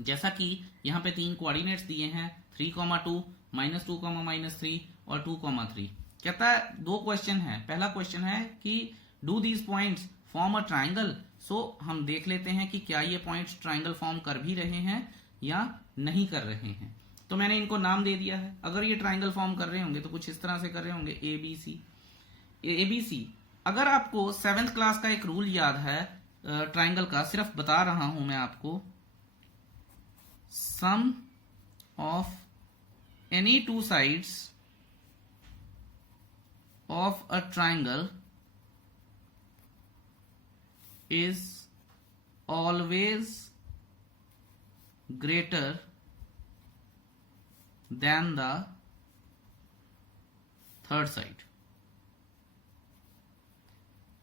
जैसा कि यहाँ पे 3 कोऑर्डिनेट्स दिए हैं 3, 2, -2, -3 और 2, 3। कहता है 2 क्वेश्चन है। पहला क्वेश्चन है कि do these points form a triangle. So हम देख लेते हैं कि क्या ये पॉइंट्स ट्राइंगल फॉर्म कर भी रहे हैं या नहीं कर रहे हैं। तो मैंने इनको नाम दे दिया है। अगर ये ट्राइंगल फॉर्म कर रहे होंगे तो कुछ इस तरह से कर रहे होंगे ए बी सी। अगर आपको 7th क्लास का एक रूल याद है ट्राइंगल का, सिर्फ बता रहा हूं मैं आपको, sum of any 2 sides of a triangle is always greater than the third side।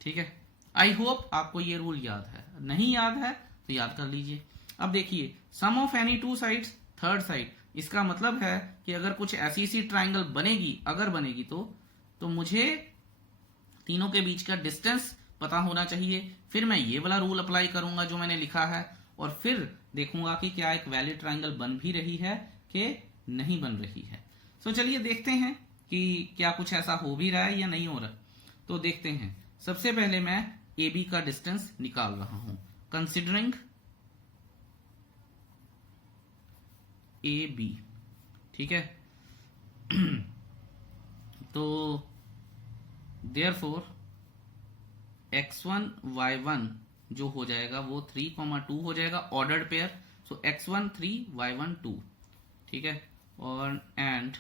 ठीक है, आई होप आपको ये रूल याद है, नहीं याद है तो याद कर लीजिए। अब देखिए, sum of any 2 sides third side, इसका मतलब है कि अगर कुछ ऐसी सी ट्राइंगल बनेगी, अगर बनेगी तो मुझे तीनों के बीच का डिस्टेंस पता होना चाहिए। फिर मैं ये वाला रूल अप्लाई करूंगा जो मैंने लिखा है और फिर देखूंगा कि क्या एक वैलिड ट्राइंगल बन भी रही है कि नहीं बन रही है। तो चलिए देखते हैं कि क्या कुछ ऐसा हो भी रहा है या नहीं हो रहा। तो देखते हैं। सबसे पहले मैं ए बी का डिस्टेंस निकाल रहा हूं, कंसिडरिंग ए बी। ठीक है, तो देयरफॉर x1 y1 जो हो जाएगा वो 3,2 हो जाएगा, ऑर्डर्ड पेयर। सो x1 3 y1 2। ठीक है, और एंड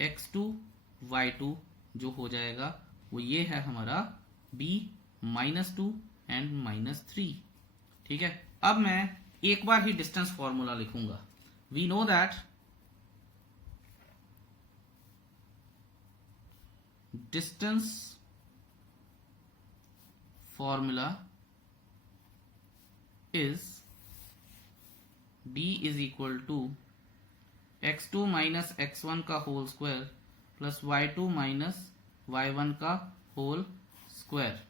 x2 y2 जो हो जाएगा वो ये है हमारा b -2 एंड -3। ठीक है, अब मैं एक बार ही डिस्टेंस फॉर्मूला लिखूंगा। We know that distance formula is d is equal to x2 minus x1 का whole square plus y2 minus y1 का होल स्क्वायर।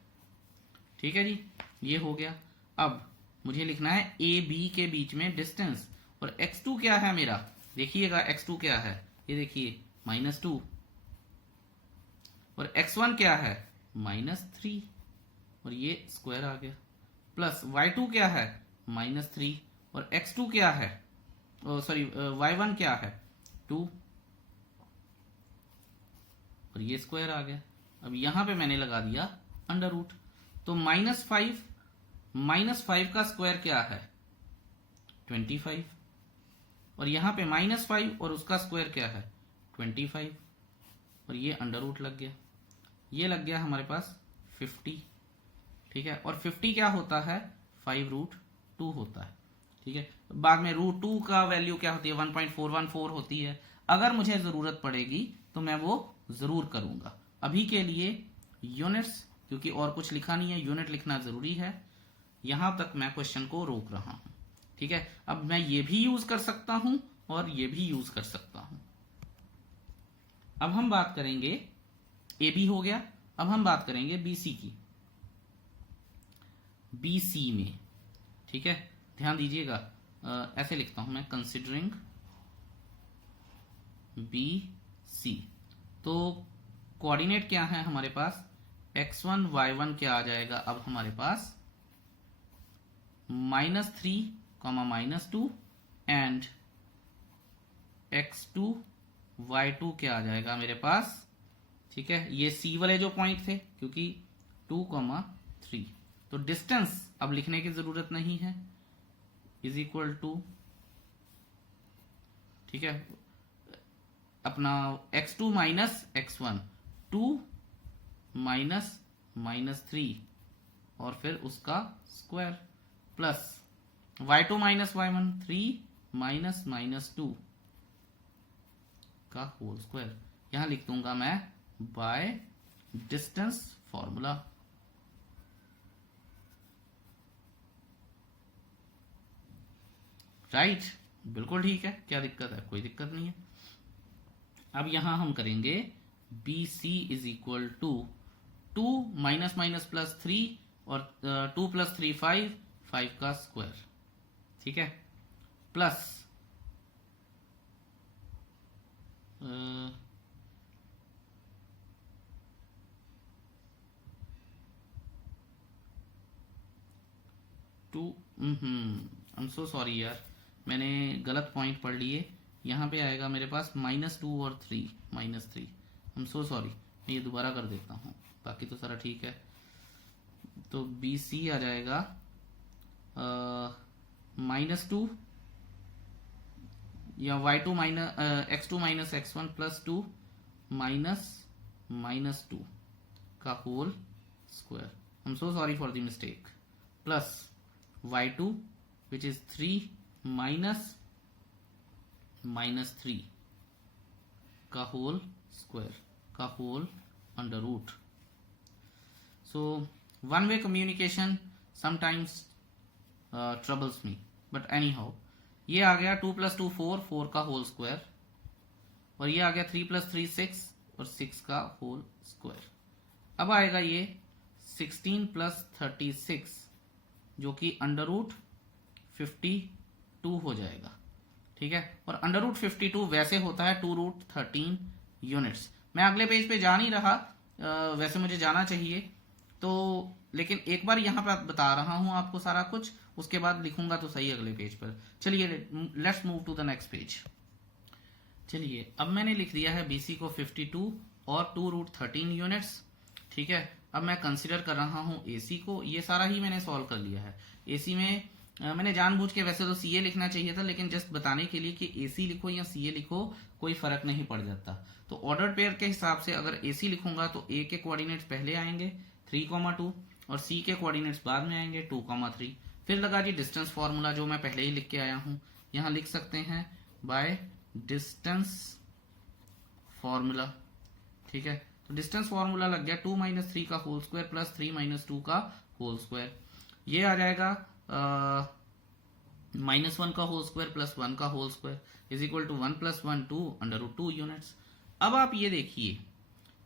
ठीक है जी, ये हो गया। अब मुझे लिखना है a b के बीच में डिस्टेंस, और x2 क्या है मेरा, देखिएगा x2 क्या है, ये देखिए -2, और x1 क्या है -3, और ये स्क्वायर आ गया, प्लस y2 क्या है -3, और x2 क्या है, सॉरी y1 क्या है 2, और ये स्क्वायर आ गया। अब यहां पे मैंने लगा दिया अंडर रूट। तो -5 का स्क्वायर क्या है 25, और यहां पे -5 और उसका स्क्वायर क्या है 25, और ये अंडर रूट लग गया, ये लग गया हमारे पास 50। ठीक है, और 50 क्या होता है 5√2 होता है। ठीक है, बाद में √2 का वैल्यू क्या होती है 1.414 होती है। अगर मुझे जरूरत पड़ेगी तो मैं वो जरूर करूंगा। अभी के लिए यूनिट्स, क्योंकि और कुछ लिखा नहीं है, यूनिट लिखना जरूरी है। यहां तक मैं क्वेश्चन को रोक रहा हूं। ठीक है, अब मैं ये भी यूज कर सकता हूं और ये भी यूज कर सकता हूं। अब हम बात करेंगे, ए बी हो गया, अब हम बात करेंगे बीसी की, बीसी में। ठीक है, ध्यान दीजिएगा, ऐसे लिखता हूं मैं, कंसिडरिंग बी सी। तो कोऑर्डिनेट क्या है हमारे पास, x1 y1 क्या आ जाएगा अब हमारे पास -3, -2 एंड x2 y2 क्या आ जाएगा मेरे पास। ठीक है, ये सी वाले जो पॉइंट थे, क्योंकि 2, 3। तो डिस्टेंस अब लिखने की जरूरत नहीं है, इज इक्वल टू, ठीक है, अपना x2 माइनस x1 2 -3 और फिर उसका square, plus y2 minus y1 3 -2 का होल स्क्वायर। यहां लिख दूंगा मैं बाय डिस्टेंस फॉर्मूला। राइट, बिल्कुल ठीक है, क्या दिक्कत है, कोई दिक्कत नहीं है। अब यहां हम करेंगे B C is equal to 2 -+3 और 2 + 3 5 का स्क्वायर। ठीक है, plus I am so sorry यार, मैंने गलत पॉइंट पढ़ लिए। यहाँ पे आएगा मेरे पास -2 और 3 -3। आई एम सो सॉरी, मैं ये दोबारा कर देता हूँ, बाकी तो सारा ठीक है। तो बी सी आ जाएगा -2 या y2 x2 माइनस x1 +2 -2 का whole square. I am so sorry for the mistake, plus y2 which is 3 -3 का होल स्क्वायर का whole under root. So one way communication sometimes troubles me, but anyhow ये आ गया 2 + 2 4 का whole square, और ये आ गया 3 + 3 6 और 6 का होल स्क्वायर। अब आएगा ये 16 + 36 जो कि अंडर रूट 52 हो जाएगा। ठीक है। और अंडर रूट 52 वैसे होता है 2√13 यूनिट्स। मैं अगले पेज पे जा नहीं रहा, वैसे मुझे जाना चाहिए तो, लेकिन एक बार यहाँ पे बता रहा हूँ आपको सारा कुछ, उसके बाद लिखूंगा तो सही अगले पेज पर। चलिए let's move to the next page. चलिए अब मैंने लिख दिया है बीसी को 52 और 2√13 यूनिट्स। ठीक है, अब मैं कंसिडर कर रहा हूँ एसी को। ये सारा ही मैंने सॉल्व कर लिया है। एसी में मैंने जानबूझ के, वैसे तो सीए लिखना चाहिए था, लेकिन जस्ट बताने के लिए कि एसी लिखो या सीए लिखो कोई फर्क नहीं पड़ जाता। तो ऑर्डर पेयर के हिसाब से अगर एसी लिखूंगा तो ए के कोऑर्डिनेट्स पहले आएंगे 3,2 और सी के कोऑर्डिनेट्स बाद में आएंगे 2,3। फिर लगा जी डिस्टेंस फॉर्मूला, जो मैं पहले ही लिख के आया हूं, यहां लिख सकते हैं बाय डिस्टेंस फॉर्मूला। ठीक है, तो डिस्टेंस फॉर्मूला लग गया 2 - 3 का होल स्क्वायर प्लस 3 - 2 का होल स्क्वायर। ये आ जाएगा -1 का होल स्क्वायर प्लस 1 का whole square is equal to 1 + 1 2 √2 units. अब आप ये देखिए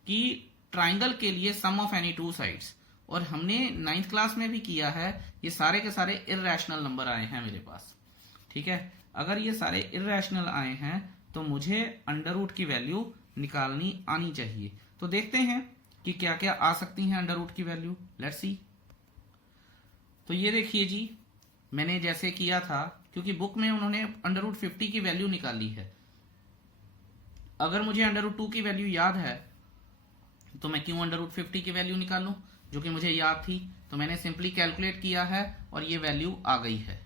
कि ट्राइंगल के लिए sum of any two sides, और हमने 9th क्लास में भी किया है, ये सारे के सारे इर्रेशनल नंबर आए हैं मेरे पास। ठीक है, अगर ये सारे इर्रेशनल आए हैं तो मुझे अंडर रूट की वैल्यू निकालनी आनी चाहिए। तो देखते हैं कि क्या क्या आ सकती हैं अंडर रूट की वैल्यू। Let's see. तो ये देखिए जी, मैंने जैसे किया था, क्योंकि बुक में उन्होंने अंडर रूट 50 की वैल्यू निकाली है। अगर मुझे अंडर रूट 2 की वैल्यू याद है तो मैं क्यों अंडर रूट 50 की वैल्यू निकालूं, जो कि मुझे याद थी। तो मैंने सिंपली कैलकुलेट किया है और ये वैल्यू आ गई है।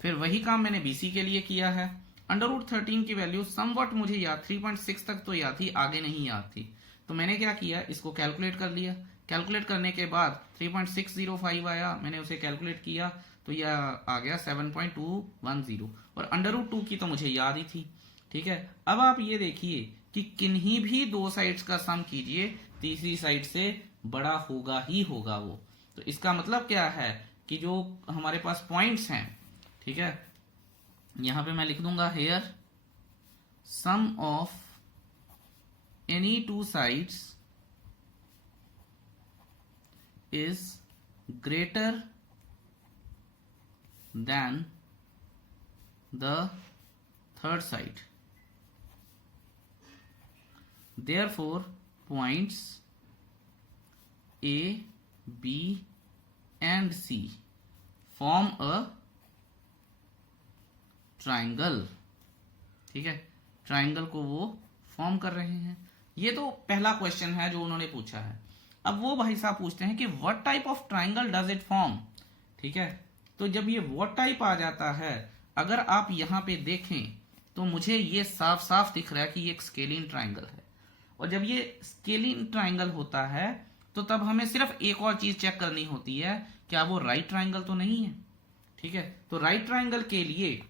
फिर वही काम मैंने बीसी के लिए किया है। अंडर रूट 13 की वैल्यू समवट मुझे याद, 3.6 तक तो याद थी, आगे नहीं याद थी। तो मैंने क्या किया, इसको कैलकुलेट कर लिया। कैलकुलेट करने के बाद 3.605 आया, मैंने उसे कैलकुलेट किया तो यह आ गया 7.210। और अंडर रूट 2 की तो मुझे याद ही थी। ठीक है, अब आप ये देखिए कि किन्हीं भी दो साइड्स का सम कीजिए, तीसरी साइड से बड़ा होगा ही होगा वो। तो इसका मतलब क्या है कि जो हमारे पास पॉइंट्स हैं, ठीक है, यहां पे मैं लिख दूंगा here sum of any two sides is greater than the third side. Therefore, points A, B and C form a triangle. ठीक है, ट्राइंगल को वो फॉर्म कर रहे हैं। ये तो पहला क्वेश्चन है जो उन्होंने पूछा है। अब वो भाई साहब पूछते हैं कि what type of triangle does it form. ठीक है, तो जब ये व्हाट टाइप आ जाता है, अगर आप यहां पे देखें तो मुझे ये साफ साफ दिख रहा है कि ये एक स्केलिन ट्राइंगल है। और जब ये स्केलिन ट्राइंगल होता है तो तब हमें सिर्फ एक और चीज चेक करनी होती है, क्या वो राइट ट्राइंगल तो नहीं है। ठीक है, तो राइट ट्राइंगल के लिए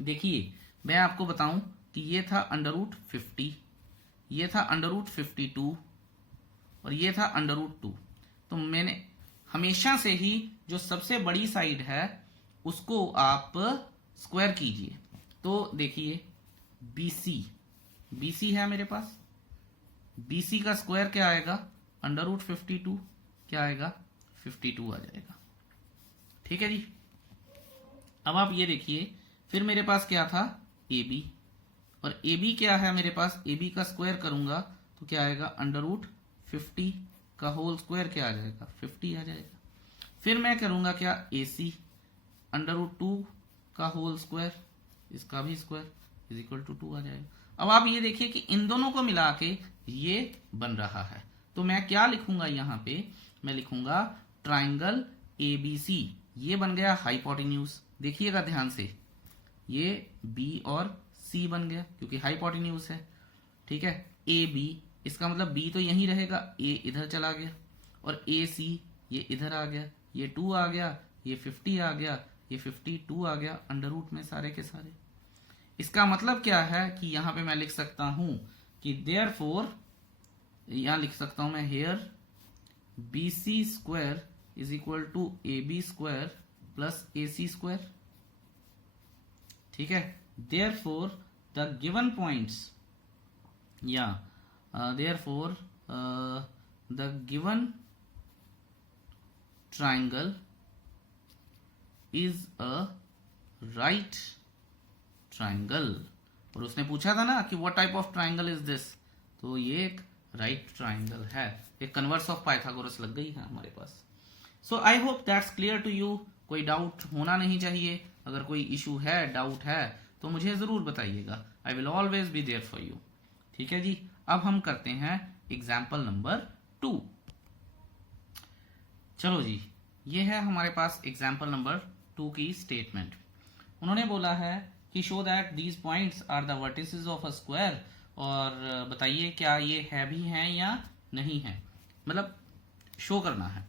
देखिए मैं आपको बताऊं कि ये था अंडर रूट 50, ये था अंडर रूट 52 और ये था अंडर रूट 2। तो मैंने हमेशा से ही जो सबसे बड़ी साइड है उसको आप स्क्वायर कीजिए। तो देखिए बीसी है मेरे पास, बीसी का स्क्वायर क्या आएगा, अंडर रूट 52 क्या आएगा, 52 आ जाएगा। ठीक है जी, अब आप ये देखिए फिर मेरे पास क्या था ए बी, और ए बी क्या है मेरे पास, ए बी का स्क्वायर करूंगा तो क्या आएगा, अंडर रूट 50 का होल स्क्वायर क्या आ जाएगा, 50 आ जाएगा। फिर मैं करूंगा क्या, ए सी अंडर रूट 2 का होल स्क्वायर, इसका भी स्क्वायर इज इक्वल टू 2 आ जाएगा। अब आप ये देखिए कि इन दोनों को मिला के ये बन रहा है। तो मैं क्या लिखूंगा यहाँ पे, मैं लिखूंगा ट्राइंगल एबीसी, ये बन गया हाइपोटेन्यूज। देखिएगा ध्यान से, ये बी और सी बन गया क्योंकि हाइपोटेन्यूज है। ठीक है, ए बी, इसका मतलब बी तो यहीं रहेगा, ए इधर चला गया, और ए सी ये इधर आ गया, ये 2 आ गया, ये 50 आ गया, ये 52 आ गया अंडर रूट में सारे के सारे। इसका मतलब क्या है कि यहां पे मैं लिख सकता हूं कि देयरफॉर, यहां लिख सकता हूं मैं here B C square is equal to A B square plus A C square. ठीक है, देयरफॉर द गिवन पॉइंट्स, या therefore the given triangle is a right triangle. और उसने पूछा था ना कि what type of triangle is this, तो ये एक राइट ट्राइंगल है। एक कन्वर्स ऑफ पाइथागोरस लग गई है हमारे पास। So I hope that's clear to you. कोई डाउट होना नहीं चाहिए। अगर कोई इशू है, डाउट है, तो मुझे जरूर बताइएगा। I will always be there for you. ठीक है जी। अब हम करते हैं एग्जाम्पल नंबर 2। चलो जी, ये है हमारे पास एग्जाम्पल नंबर 2 की स्टेटमेंट। उन्होंने बोला है कि show that these points are the vertices of a square, और बताइए क्या ये है भी हैं या नहीं है, मतलब शो करना है।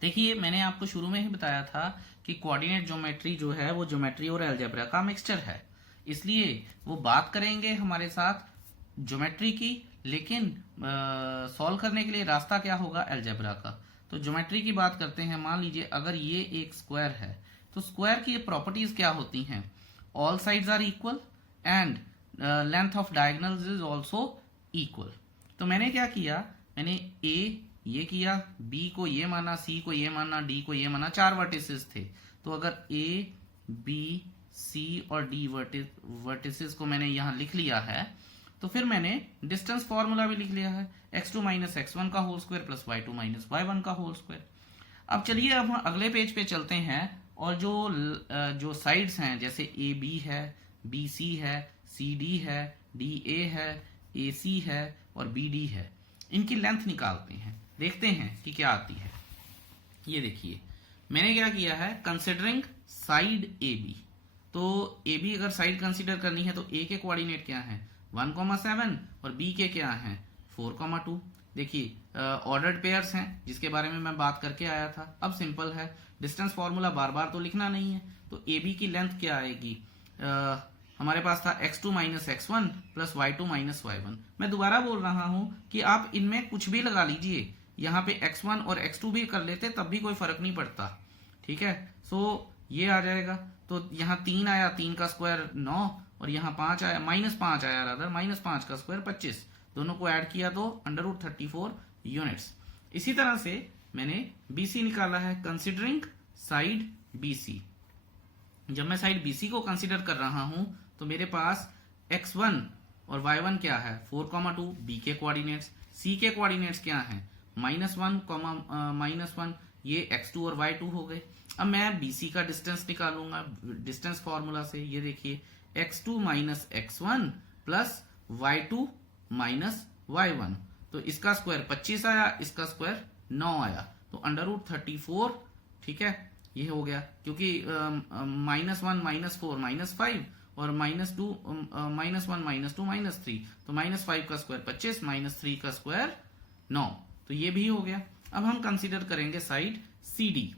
देखिए, मैंने आपको शुरू में ही बताया था कि कोऑर्डिनेट ज्योमेट्री जो है वो ज्योमेट्री और अलजेब्रा का मिक्सचर है, इसलिए वो बात करेंगे हमारे साथ ज्योमेट्री की, लेकिन सॉल्व करने के लिए रास्ता क्या होगा, अलजेब्रा का। तो ज्योमेट्री की बात करते हैं। मान लीजिए अगर ये एक स्क्वायर है, तो स्क्वायर की प्रॉपर्टीज क्या होती हैं, all sides are equal and length of diagonals is also equal. तो मैंने क्या किया, मैंने ए ये किया, बी को ये माना, सी को ये माना, डी को ये माना। 4 वर्टिसेस थे, तो अगर ए बी सी और डी वर्टिसेस को मैंने यहां लिख लिया है, तो फिर मैंने डिस्टेंस फॉर्मूला भी लिख लिया है, x2 माइनस x1 का whole square plus y2 minus y1 का होल स्क्वायर। अब चलिए, अब हम अगले पेज पे चलते हैं, और जो साइड्स हैं, जैसे ए बी है, बी सी है, सी डी है, डी ए है, ए सी है और बी डी है, इनकी लेंथ निकालते हैं, देखते हैं कि क्या आती है। ये देखिए, मैंने क्या किया है, कंसिडरिंग साइड ए बी। तो ए बी अगर साइड कंसीडर करनी है, तो ए के कोऑर्डिनेट क्या है, 1,7 और बी के क्या है, 4,2। देखिए, ऑर्डर्ड पेयर्स हैं, जिसके बारे में मैं बात करके आया था। अब सिंपल है, डिस्टेंस फॉर्मूला बार बार तो लिखना नहीं है। तो ए बी की लेंथ क्या आएगी, हमारे पास था x2 minus x1 plus y2 minus y1। मैं दोबारा बोल रहा हूं कि आप इनमें कुछ भी लगा लीजिए, यहाँ पे x1 और x2 भी कर लेते तब भी कोई फर्क नहीं पड़ता। ठीक है, सो ये आ जाएगा। तो यहाँ 3 आया, 3 का स्क्वायर 9, और यहाँ 5 आया, -5 आया, रादर -5 का स्क्वायर 25। दोनों को ऐड किया तो √34 यूनिट्स। इसी तरह से मैंने BC निकाला है, कंसिडरिंग साइड BC। जब मैं साइड BC को कंसिडर कर रहा हूं, तो मेरे पास x1 और y1 क्या है, 4,2 B के कोऑर्डिनेट्स, C के कोऑर्डिनेट्स क्या हैं, -1, -1, ये x2 और y2 हो गए। अब मैं BC का डिस्टेंस निकालूंगा डिस्टेंस फॉर्मूला से। ये देखिए, x2 minus x1 plus y2 minus y1, तो इसका स्क्वायर 25 आया, इसका स्क्वायर 9 आया, तो √34। ठीक है, ये हो गया, क्योंकि -1 -4 -5 और -2 -1 -2 -3, तो -5 का स्क्वायर 25, -3 का स्क्वायर 9, तो ये भी हो गया। अब हम कंसीडर करेंगे side CD।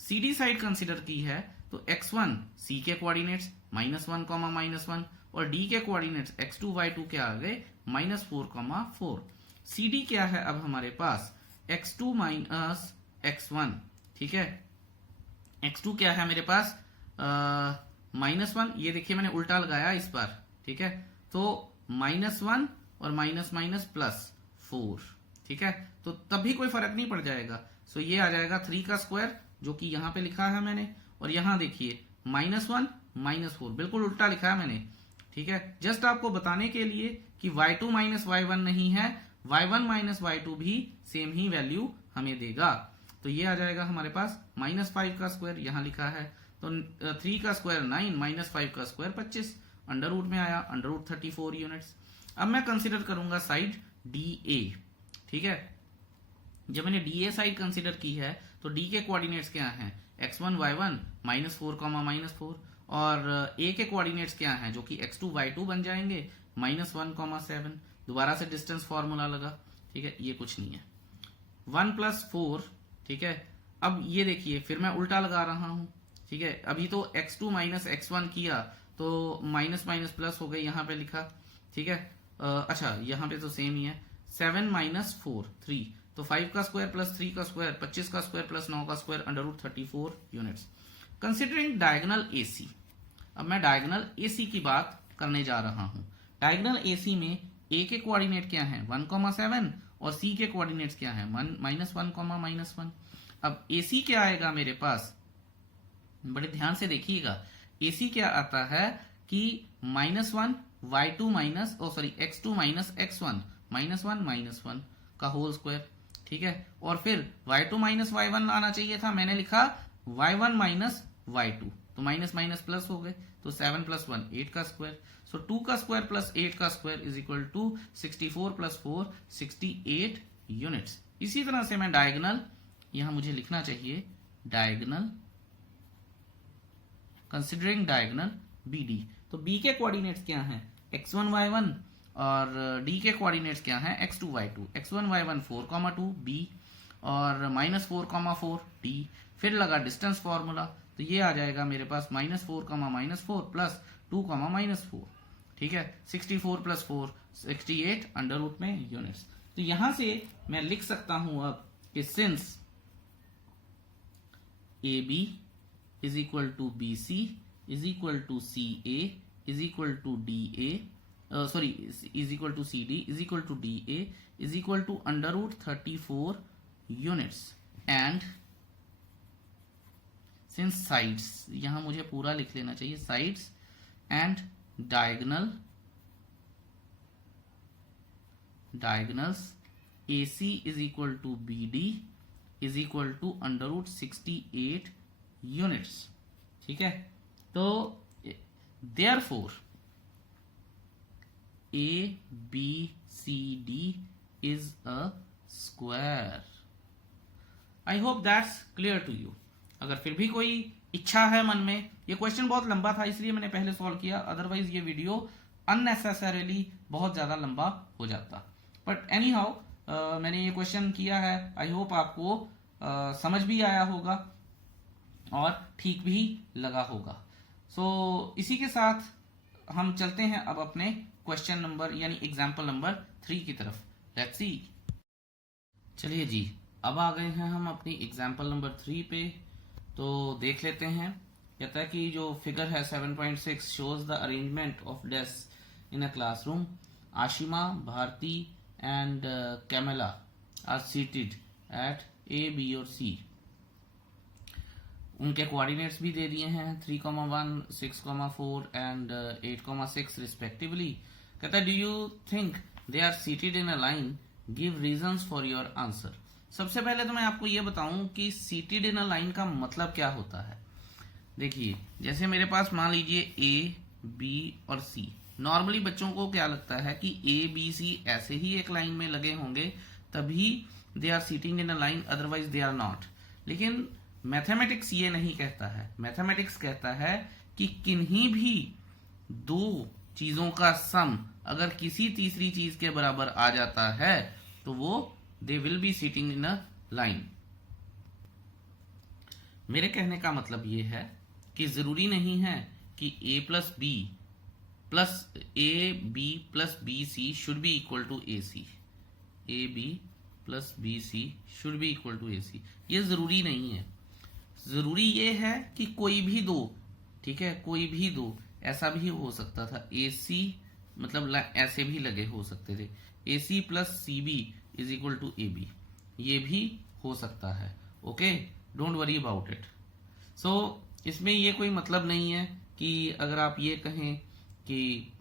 CD side consider की है, तो x1 C के कोऑर्डिनेट्स -1, -1, और D के कोऑर्डिनेट्स x2 y2 क्या आ गए, -4, CD क्या है अब हमारे पास, x2 माइनस x1। ठीक है, x2 क्या है मेरे पास, -1। ये देखिए, मैंने उल्टा लगाया इस बार। ठीक है, तो -1 और +4। ठीक है, तो तब भी कोई फर्क नहीं पड़ जाएगा। सो ये आ जाएगा 3 का स्क्वायर, जो कि यहां पे लिखा है मैंने, और यहां देखिए -1 -4, बिल्कुल उल्टा लिखा है मैंने। ठीक है, जस्ट आपको बताने के लिए कि y2 माइनस y1 नहीं है, y1 माइनस y2 भी सेम ही वैल्यू हमें देगा। तो ये आ जाएगा हमारे पास -5 का स्क्वायर, यहां लिखा है, तो 3 का स्क्वायर 9, -5 का स्क्वायर 25, अंडर रूट में आया √34 यूनिट्स। अब मैं कंसिडर करूंगा साइड DA। ठीक है, जब मैंने DA साइड कंसिडर की है, तो D के कोऑर्डिनेट्स क्या हैं, x1 y1 -4, -4, और A के कोऑर्डिनेट्स क्या हैं, जो कि x2 y2 बन जाएंगे, -1, 7। दोबारा से डिस्टेंस फॉर्मूला लगा। ठीक है, ये कुछ नहीं है, 1 + 4। ठीक है, अब ये देखिए, फिर मैं उल्टा लगा रहा हूं। ठीक है, अभी तो x2 माइनस x1 किया, तो माइनस माइनस प्लस हो गई, यहां पे लिखा। ठीक है, अच्छा यहां पे तो सेम ही है, 7 - 4 3, तो 5 का स्क्वायर प्लस 3 का स्क्वायर 25 का स्क्वायर प्लस 9 का square √34 units. Considering diagonal AC। अब मैं डायगोनल AC की बात करने जा रहा हूं। डायगोनल AC में A के कोऑर्डिनेट क्या है, 1,7, और C के कोऑर्डिनेट्स क्या है, -1, -1। अब AC क्या आएगा मेरे पास, बड़े ध्यान से देखिएगा, AC क्या आता है, कि -1 y2 minus x2 minus x1 -1 का होल स्क्वायर, ठीक है। और फिर y2 माइनस y1 आना चाहिए था, मैंने लिखा y1 माइनस y2, तो माइनस माइनस प्लस हो गए, तो 7 + 1 8 का स्क्वायर। सो 2 का स्क्वायर प्लस 8 का square is equal to 64 + 4 68 units. इसी तरह से मैं डायगोनल, यहां मुझे लिखना चाहिए डायगोनल, कंसिडरिंग डायगोनल BD। तो B के कोऑर्डिनेट्स क्या हैं, x1 y1, और D के कोऑर्डिनेट्स क्या हैं, x2 y2। x1 y1 4, 2 B, और -4, 4 D। फिर लगा डिस्टेंस फॉर्मूला, तो ये आ जाएगा मेरे पास -4, -4 प्लस 2, -4, ठीक है। 64 + 4 68 अंडर रूट में यूनिट्स। तो यहां से मैं लिख सकता हूं अब कि since AB is equal to BC is equal to CA is equal to DA, is equal to CD is equal to DA is equal to under root 34 units, and since sides, यहां मुझे पूरा लिख लेना चाहिए, sides and diagonals AC is equal to BD is equal to under root 68 units, ठीक है। तो therefore ABCD is a square. I hope that's clear to you. अगर फिर भी कोई इच्छा है मन में, ये क्वेश्चन बहुत लंबा था इसलिए मैंने पहले सॉल्व किया, अदरवाइज ये वीडियो अननेसेसरीली बहुत ज्यादा लंबा हो जाता। बट एनी हाउ मैंने ये क्वेश्चन किया है, आई होप आपको समझ भी आया होगा और ठीक भी लगा होगा। सो इसी के साथ हम चलते हैं अब अपने क्वेश्चन नंबर यानी एग्जाम्पल नंबर 3 की तरफ। Let's see. चलिए जी, अब आ गए हैं हम अपनी एग्जाम्पल नंबर 3 पे। तो देख लेते हैं। कहता है कि जो फिगर है 7.6 shows the arrangement of desk in a classroom. Ashima, Bharti and Camella are seated at A, B और C। उनके कोऑर्डिनेट्स भी दे दिए हैं 3,1, 6,4 एंड 8,6 रिस्पेक्टिवली। कहता है do you think they are seated in a line, give reasons for your answer. सबसे पहले तो मैं आपको ये बताऊं कि सीटेड इन अ लाइन का मतलब क्या होता है। देखिए, जैसे मेरे पास मान लीजिए A, B और C। नॉर्मली बच्चों को क्या लगता है कि A, B, C ऐसे ही एक लाइन में लगे होंगे तभी they are sitting in a line, otherwise they are not. लेकिन मैथमेटिक्स ये नहीं कहता है। मैथमेटिक्स कहता है कि किन्हीं भी दो चीजों का सम अगर किसी तीसरी चीज के बराबर आ जाता है तो वो they will be seating in a line. मेरे कहने का मतलब ये है कि जरूरी नहीं है कि A plus B plus AB plus BC should be equal to AC। AB plus BC should be equal to AC, ये जरूरी नहीं है। जरूरी ये है कि कोई भी दो, ठीक है, कोई भी दो, ऐसा भी हो सकता था AC मतलब ऐसे भी लगे हो सकते थे, AC plus CB is equal to AB, ये भी हो सकता है। Okay, don't worry about it. So इसमें ये कोई मतलब नहीं है कि अगर आप ये कहें कि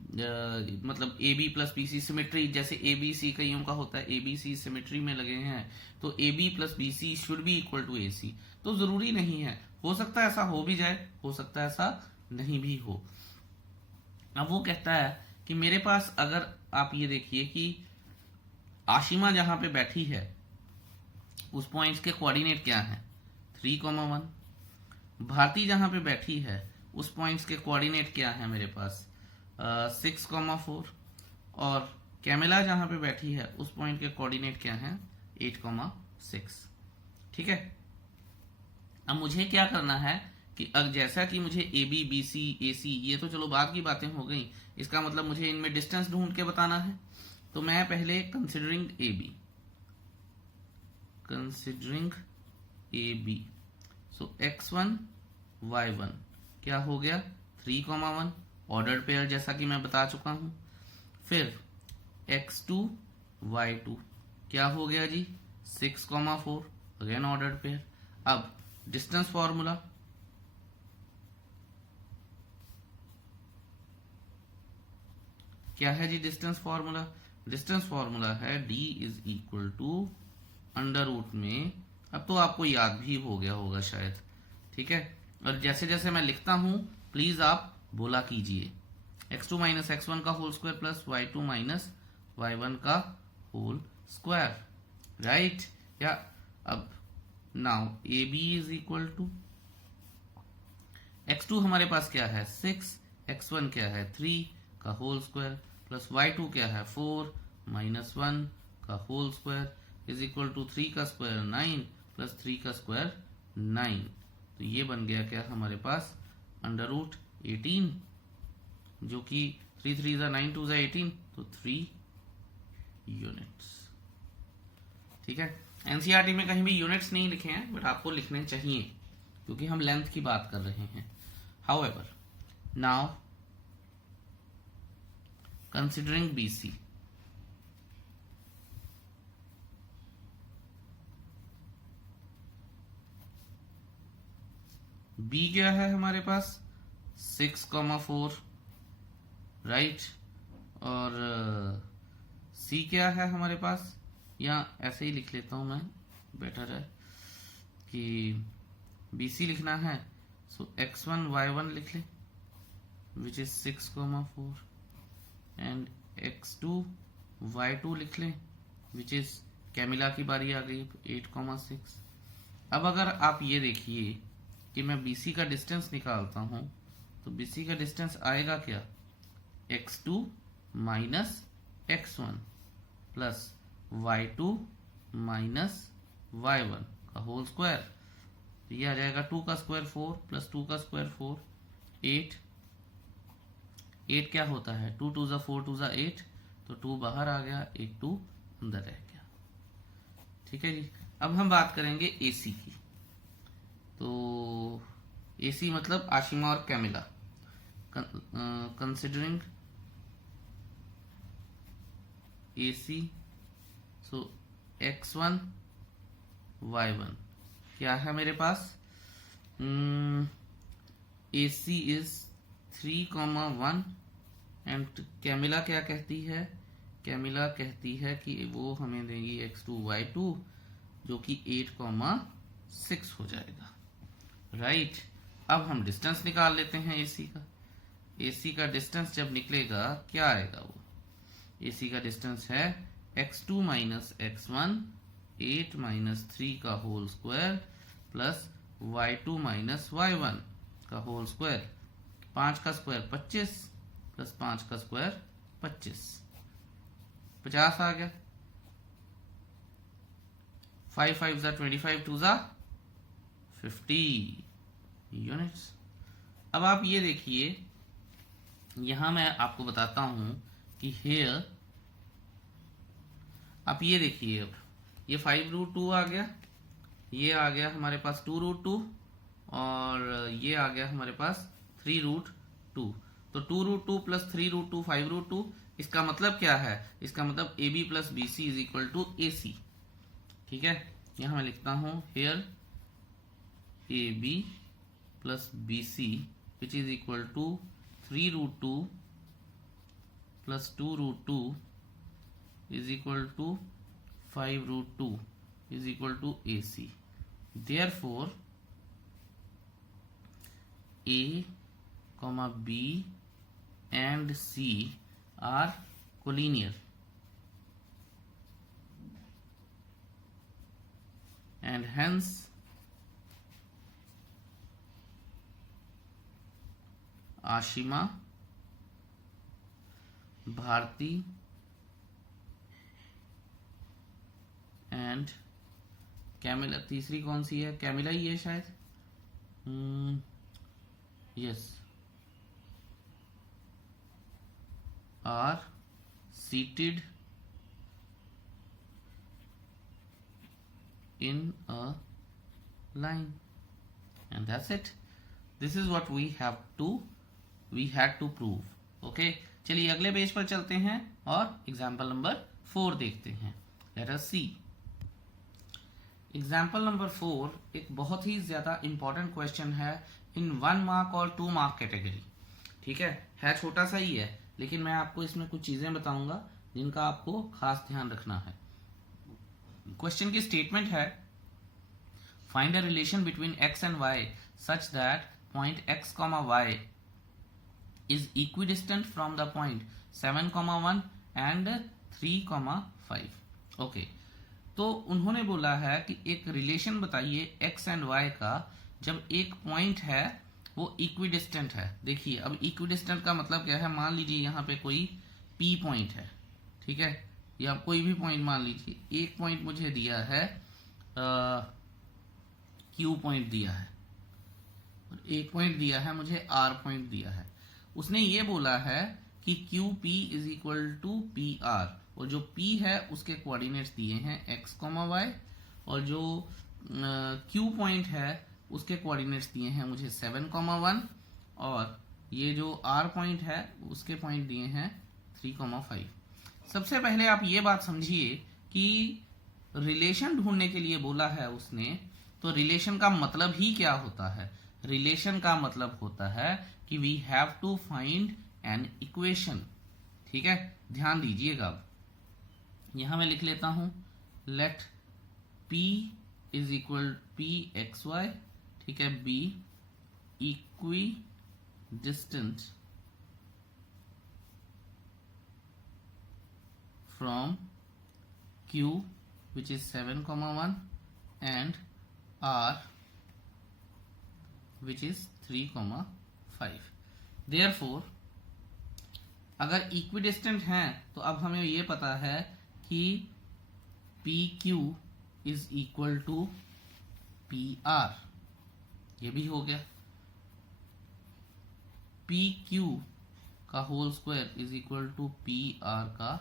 मतलब AB प्लस BC सिमेट्री, जैसे ABC कईयों का होता है ABC सिमेट्री में लगे हैं तो AB plus BC should be equal to AC, तो जरूरी नहीं है। हो सकता है ऐसा हो भी जाए, हो सकता है ऐसा नहीं भी हो। अब वो कहता है कि मेरे पास अगर आप ये देखिए कि आशिमा जहां पे बैठी है उस पॉइंट्स के कोऑर्डिनेट क्या हैं 3,1। भारती जहां पे बैठी है उस पॉइंट्स के कोऑर्डिनेट क्या है मेरे पास 6,4, और कैमेला जहां पे बैठी है उस पॉइंट के कोऑर्डिनेट क्या है 8,6, ठीक है। अब मुझे क्या करना है कि अब जैसा कि मुझे AB, BC, AC ये तो चलो बाद की बातें हो गई, इसका मतलब मुझे इनमें डिस्टेंस ढूंढ के बताना है। तो मैं पहले कंसिडरिंग AB, सो x1 y1 क्या हो गया 3,1 ऑर्डर्ड पेयर जैसा कि मैं बता चुका हूं। फिर x2 y2 क्या हो गया जी 6,4 अगेन ऑर्डर्ड पेयर। अब डिस्टेंस फॉर्मूला, क्या है जी डिस्टेंस फॉर्मूला? डिस्टेंस फॉर्मूला है d is equal to under root में, अब तो आपको याद भी हो गया होगा शायद, ठीक है। और जैसे जैसे मैं लिखता हूं प्लीज आप बोला कीजिए, x2 माइनस x1 का whole square plus y2 minus y1 का होल स्क्वायर, राइट। या अब now A B is equal to x2 हमारे पास क्या है 6, x1 क्या है 3 का होल स्क्वायर प्लस y2 क्या है 4 माइनस 1 का whole square is equal to 3 का स्क्वायर 9 प्लस 3 का स्क्वायर 9। तो ये बन गया क्या हमारे पास अंडर रूट 18, जो कि 3 3 जा 9 2 जा 18, तो 3 यूनिट्स, ठीक है। एनसीईआरटी में कहीं भी यूनिट्स नहीं लिखे हैं, बट आपको लिखने चाहिए क्योंकि हम लेंथ की बात कर रहे हैं। However now considering BC, B क्या है हमारे पास 6,4, राइट। और C क्या है हमारे पास, या ऐसे ही लिख लेता हूं मैं, बेटर है कि BC लिखना है, सो x1 y1 लिख ले which is 6,4 and x2 y2 लिख ले विच इज कैमिला की बारी आ गई 8,6। अब अगर आप ये देखिए कि मैं BC का डिस्टेंस निकालता हूं तो BC का डिस्टेंस आएगा क्या x2 minus x1 plus y2 minus y1 का होल स्क्वायर, तो ये आ जाएगा 2 का स्क्वायर 4 प्लस 2 का स्क्वायर 4 8, 8 क्या होता है 2 2 जा 4 2 जा 8, तो 2 बाहर आ गया, एक 2 अंदर रह गया, ठीक है जी। अब हम बात करेंगे AC की, तो AC मतलब आशिमा और कैमिला, कंसिडरिंग AC, सो x1 y1 क्या है मेरे पास, AC इज 3,1 एंड कैमिला क्या कहती है, कैमिला कहती है कि वो हमें देंगी x2 y2 जो कि 8,6 हो जाएगा, राइट। अब हम डिस्टेंस निकाल लेते हैं AC का। AC का डिस्टेंस जब निकलेगा क्या आएगा, वो AC का डिस्टेंस है x2 माइनस x1 8 माइनस 3 का whole square plus y2 minus y1 का होल स्क्वायर, 5 का स्क्वायर 25 प्लस 5 का स्क्वायर 25, 50 आ गया, 5 5 जा 25 2 जा 50 यूनिट्स। अब आप ये देखिए, यहां मैं आपको बताता हूं कि हेयर, आप ये देखिए, अब ये 5√2 आ गया, ये आ गया हमारे पास 2√2 और ये आ गया हमारे पास 3√2, तो 2√2 प्लस 3√2 5√2, इसका मतलब क्या है, इसका मतलब AB plus BC is equal to AC, ठीक है। यहां मैं लिखता हूं here AB plus BC which is equal to 3√2 plus 2√2 is equal to 5√2 is equal to AC. Therefore, A, B and C are collinear, and hence Ashima, Bharti and Camilla, तीसरी कौन सी है, कैमिला ही है शायद, yes, are seated in a line, and that's it. This is what we had to prove. Okay, चलिए अगले page पर चलते हैं और एग्जाम्पल नंबर 4 देखते हैं। Let us see. Example number 4 एक बहुत ही ज्यादा इंपॉर्टेंट क्वेश्चन है इन 1 मार्क और 2 मार्क कैटेगरी, ठीक है छोटा सा ही है, लेकिन मैं आपको इसमें कुछ चीजें बताऊंगा जिनका आपको खास ध्यान रखना है। क्वेश्चन की स्टेटमेंट है, find a relation between x and y such that point x comma y is equidistant from the point 7,1 and 3,5। Okay, तो उन्होंने बोला है कि एक रिलेशन बताइए x एंड y का जब एक पॉइंट है वो इक्विडिस्टेंट है। देखिए अब इक्विडिस्टेंट का मतलब क्या है, मान लीजिए यहाँ पे कोई p पॉइंट है, ठीक है, या कोई भी पॉइंट मान लीजिए, एक पॉइंट मुझे दिया है q पॉइंट दिया है और एक पॉइंट दिया है मुझे r पॉइंट दिया है। उसने ये बोला है कि Q P is equal to P R, और जो p है उसके कोऑर्डिनेट्स दिए हैं x, y, और जो q पॉइंट है उसके कोऑर्डिनेट्स दिए हैं मुझे 7,1, और ये जो r पॉइंट है उसके पॉइंट दिए हैं 3,5। सबसे पहले आप ये बात समझिए कि रिलेशन ढूंढने के लिए बोला है उसने, तो रिलेशन का मतलब ही क्या होता है? रिलेशन का मतलब होता है कि we have to find an equation. ठीक है, ध्यान दीजिएगा। अब यहां मैं लिख लेता हूं, let p is equal P x y, ठीक है, b equidistant from q which is 7,1 and r which is 3,5। Therefore अगर इक्विडिस्टेंट हैं तो अब हमें ये पता है कि P Q is equal to P R, ये भी हो गया। पी क्यू का whole square is equal to P R का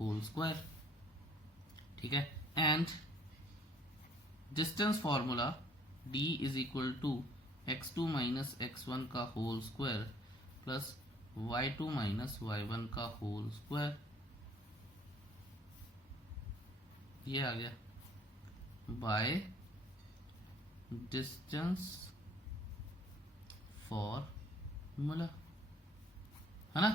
होल स्क्वायर, ठीक है। And distance formula d is equal to x2 minus x1 का whole square plus y2 minus y1 का होल स्क्वायर, ये आ गया बाय डिस्टेंस फॉर्मूला, है ना।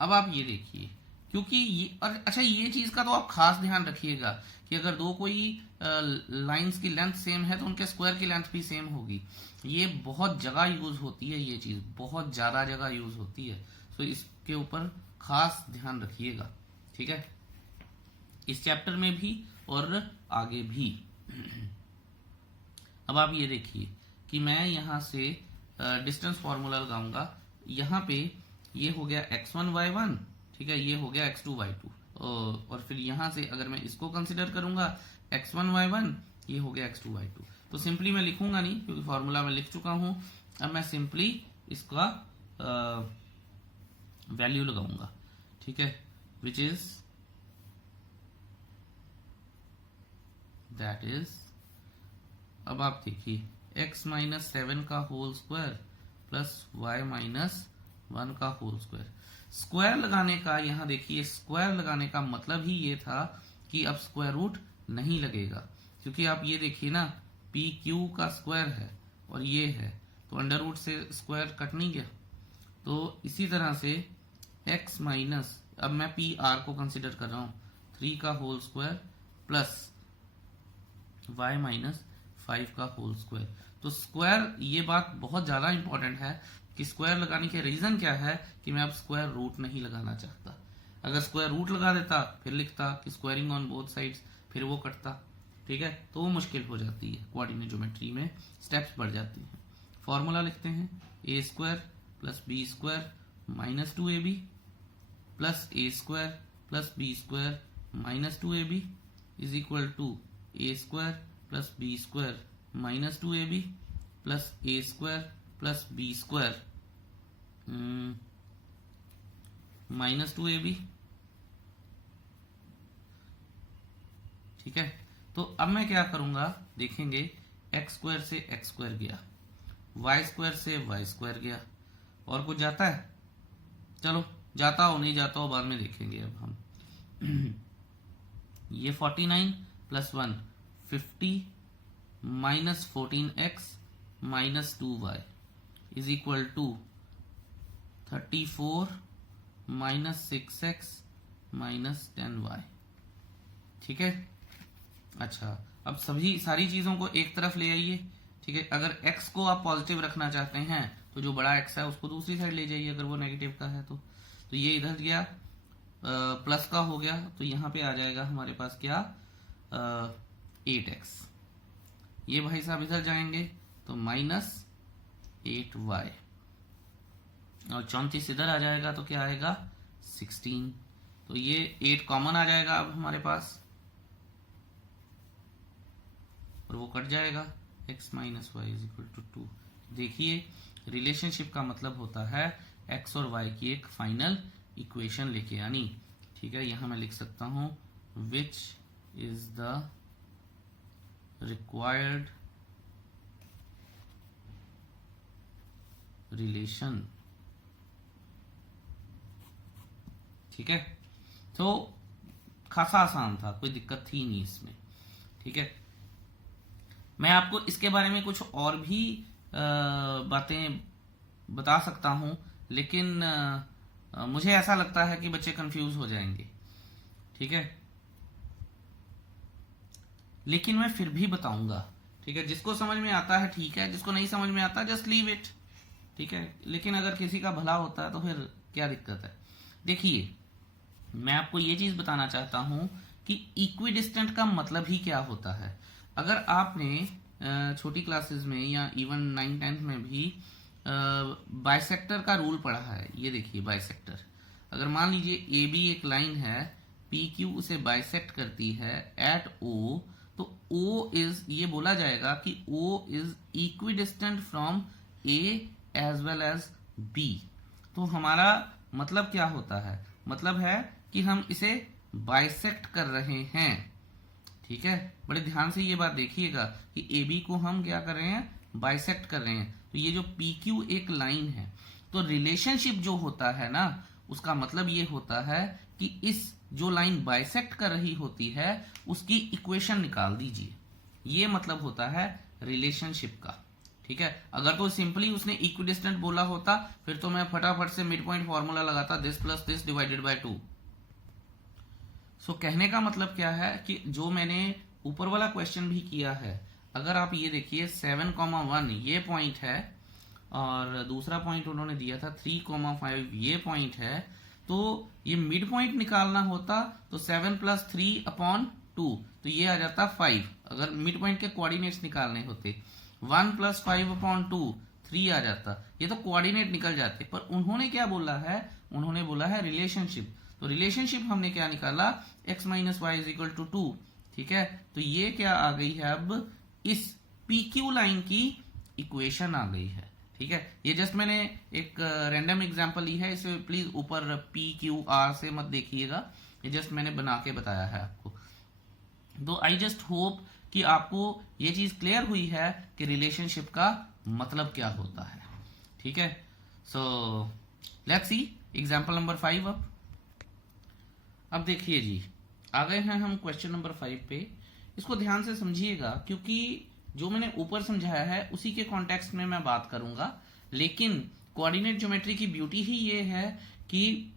अब आप ये देखिए, क्योंकि ये, और अच्छा ये चीज का तो आप खास ध्यान रखिएगा कि अगर दो कोई लाइंस की लेंथ सेम है तो उनके स्क्वायर की लेंथ भी सेम होगी। ये बहुत जगह यूज होती है, ये चीज बहुत ज्यादा जगह यूज होती है, तो इसके ऊपर खास ध्यान रखिएगा, ठीक है, इस चैप्टर में भी और आगे भी। अब आप ये देखिए कि मैं यहां से डिस्टेंस फॉर्मूला लगाऊंगा, यहाँ पे ये हो गया x1 y1, ठीक है, ये हो गया x2 y2, और फिर यहां से अगर मैं इसको कंसिडर करूंगा x1 y1, ये हो गया x2 y2। तो सिंपली मैं लिखूंगा नहीं क्योंकि फॉर्मूला में लिख चुका हूं, अब मैं सिंपली इसका वैल्यू लगाऊंगा, ठीक है, विच इज दैट इज, अब आप देखिए x माइनस 7 का whole square plus y minus 1 का होल स्क्वायर। स्क्वायर लगाने का, यहां देखिए स्क्वायर लगाने का मतलब ही ये था कि अब स्क्वायर रूट नहीं लगेगा, क्योंकि आप ये देखिए ना, पी क्यू का स्क्वायर है और ये है, तो अंडर रूट से स्क्वायर कट नहीं गया। तो इसी तरह से x माइनस, अब मैं पी आर को कंसिडर कर रहा हूं, 3 का whole square plus y minus 5 का होल स्क्वायर। तो स्क्वायर, ये बात बहुत ज्यादा इंपॉर्टेंट है कि स्क्वायर लगाने के रीजन क्या है कि मैं अब स्क्वायर रूट नहीं लगाना चाहता। अगर स्क्वायर रूट लगा देता फिर लिखता कि स्क्वायरिंग ऑन बोथ साइड्स, फिर वो कटता, ठीक है, तो वो मुश्किल हो जाती है, कोऑर्डिनेट ज्योमेट्री में स्टेप्स बढ़ जाती हैं। फॉर्मूला लिखते हैं, A square plus B square minus 2ab plus A square plus B square minus 2ab is equal to A square plus B square minus 2ab plus A square plus B square minus 2ab, ठीक है। तो अब मैं क्या करूंगा, देखेंगे, X square से X square गया, वाई स्क्वायर से वाई स्क्वायर गया, और कुछ जाता है? चलो जाता हो नहीं जाता हो बाद में देखेंगे। अब हम ये 49 plus 1 50 minus 14x minus 2y is equal to 34 -6x -10y। ठीक है। अच्छा, अब सारी चीजों को एक तरफ ले आइए। ठीक है, अगर x को आप पॉजिटिव रखना चाहते हैं तो जो बड़ा x है उसको दूसरी साइड ले जाइए, अगर वो नेगेटिव का है तो ये इधर गया, प्लस का हो गया, तो यहाँ पे आ जाएगा हमारे पास क्या, 8x। ये भाई साहब इधर जाएंगे तो -8y, और 34 इधर आ जाएगा तो क्या आएगा, 16। तो ये 8 कॉमन आ जाएगा अब हमारे पास, और वो कट जाएगा, x minus y is equal to 2। देखिए, रिलेशनशिप का मतलब होता है x और y की एक फाइनल इक्वेशन लेके आनी। ठीक है, यहां मैं लिख सकता हूं which is the required relation. ठीक है, तो खासा आसान था, कोई दिक्कत थी नहीं इसमें। ठीक है, मैं आपको इसके बारे में कुछ और भी बातें बता सकता हूं, लेकिन मुझे ऐसा लगता है कि बच्चे कंफ्यूज हो जाएंगे। ठीक है, लेकिन मैं फिर भी बताऊंगा। ठीक है, जिसको समझ में आता है ठीक है, जिसको नहीं समझ में आता जस्ट लीव इट। ठीक है, लेकिन अगर किसी का भला होता है तो फिर क्या दिक्कत है। देखिए, मैं आपको ये चीज बताना चाहता हूं कि इक्विडिस्टेंट का मतलब ही क्या होता है। अगर आपने छोटी क्लासेस में या इवन 9-10 में भी बाइसेक्टर का रूल पढ़ा है, ये देखिए बाइसेक्टर, अगर मान लीजिए ए बी एक लाइन है, पी क्यू उसे बाइसेक्ट करती है एट ओ, तो ओ इज, ये बोला जाएगा कि O is equidistant from A as well as B. तो हमारा मतलब क्या होता है, मतलब है कि हम इसे बाइसेक्ट कर रहे हैं। ठीक है, बड़े ध्यान से ये बात देखिएगा कि ए बी को हम क्या कर रहे हैं, बाइसेक्ट कर रहे हैं। तो ये जो पी क्यू एक लाइन है, तो रिलेशनशिप जो होता है ना, उसका मतलब ये होता है कि इस जो लाइन बाइसेक्ट कर रही होती है उसकी इक्वेशन निकाल दीजिए। ये मतलब होता है रिलेशनशिप का। ठीक है, अगर तो सिंपली उसने इक्विडिस्टेंट बोला होता फिर तो मैं फटाफट से मिड पॉइंट फॉर्मूला लगाता, this plus this divided by 2। सो कहने का मतलब क्या है कि जो मैंने ऊपर वाला क्वेश्चन भी किया है, अगर आप ये देखिए 7,1 ये पॉइंट है, और दूसरा पॉइंट उन्होंने दिया था 3,5 ये पॉइंट है, तो ये मिड पॉइंट निकालना होता तो 7 + 3/2, तो ये आ जाता 5। अगर मिड पॉइंट के कोऑर्डिनेट्स निकालने होते 1 + 5/2 3 आ जाता, ये तो कोऑर्डिनेट निकल जाते। पर उन्होंने क्या बोला है, उन्होंने बोला है रिलेशनशिप। तो रिलेशनशिप हमने क्या निकाला, x - y = 2। ठीक है, तो ये क्या आ गई है, अब इस PQ लाइन की इक्वेशन आ गई है। ठीक है, ये जस्ट मैंने एक रैंडम एग्जांपल ली है, इसे प्लीज ऊपर PQR से मत देखिएगा, ये जस्ट मैंने बना के बताया है आपको। तो आई जस्ट होप कि आपको ये चीज क्लियर हुई है कि रिलेशनशिप का मतलब क्या होता है। ठीक है, so let's see example number 5। अब देखिए जी, आ गए हैं हम क्वेश्चन नंबर 5 पे। इसको ध्यान से समझिएगा, क्योंकि जो मैंने ऊपर समझाया है उसी के कॉन्टेक्स्ट में मैं बात करूंगा, लेकिन कोऑर्डिनेट ज्योमेट्री की ब्यूटी ही ये है कि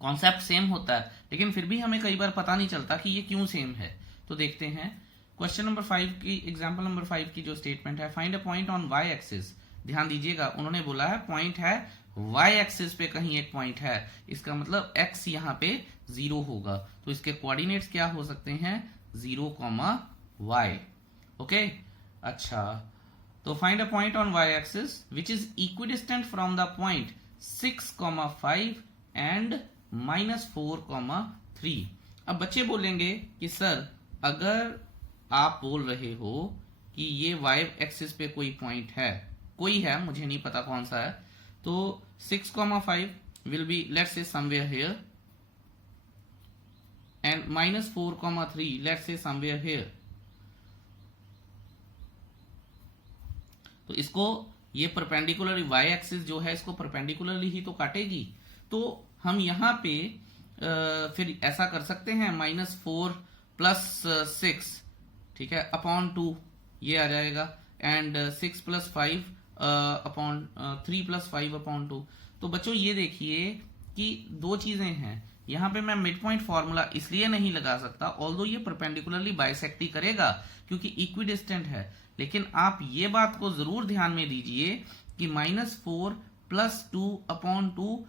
कॉन्सेप्ट सेम होता है, लेकिन फिर भी हमें कई बार पता नहीं चलता कि ये क्यों सेम है। तो देखते हैं क्वेश्चन नंबर 5 की, एग्जांपल नंबर 5 की जो स्टेटमेंट है, find a point on y axis. ध्यान दीजिएगा, उन्होंने बोला है पॉइंट है वाई एक्सिस पे, कहीं एक पॉइंट है, इसका मतलब x यहाँ पे 0 होगा, तो इसके कोऑर्डिनेट्स क्या हो सकते हैं, 0, y। ओके, अच्छा, तो find a point on y axis which is equidistant from the point 6, 5 and -4, 3। अब बच्चे बोलेंगे कि सर, अगर आप बोल रहे हो कि ये y एक्सिस पे कोई पॉइंट है, कोई है, मुझे नहीं पता कौन सा है, तो 6, 5 will be, let's say, somewhere here, and -4, 3 let's say somewhere here। तो इसको, ये परपेंडिकुलर y एक्सिस जो है इसको परपेंडिकुलरली ही तो काटेगी। तो हम यहाँ पे फिर ऐसा कर सकते हैं, -4 + 6, ठीक है, /2 ये आ जाएगा, एंड 6 + 5 3 + 5/2। तो बच्चों ये देखिए, कि दो चीजें हैं। यहाँ पे मैं मिड पॉइंट फॉर्मूला इसलिए नहीं लगा सकता, ऑल्दो ये परपेंडिकुलरली बाइसेक्ट ही करेगा क्योंकि इक्विडिस्टेंट है, लेकिन आप ये बात को जरूर ध्यान में दीजिए कि -4 + 2/2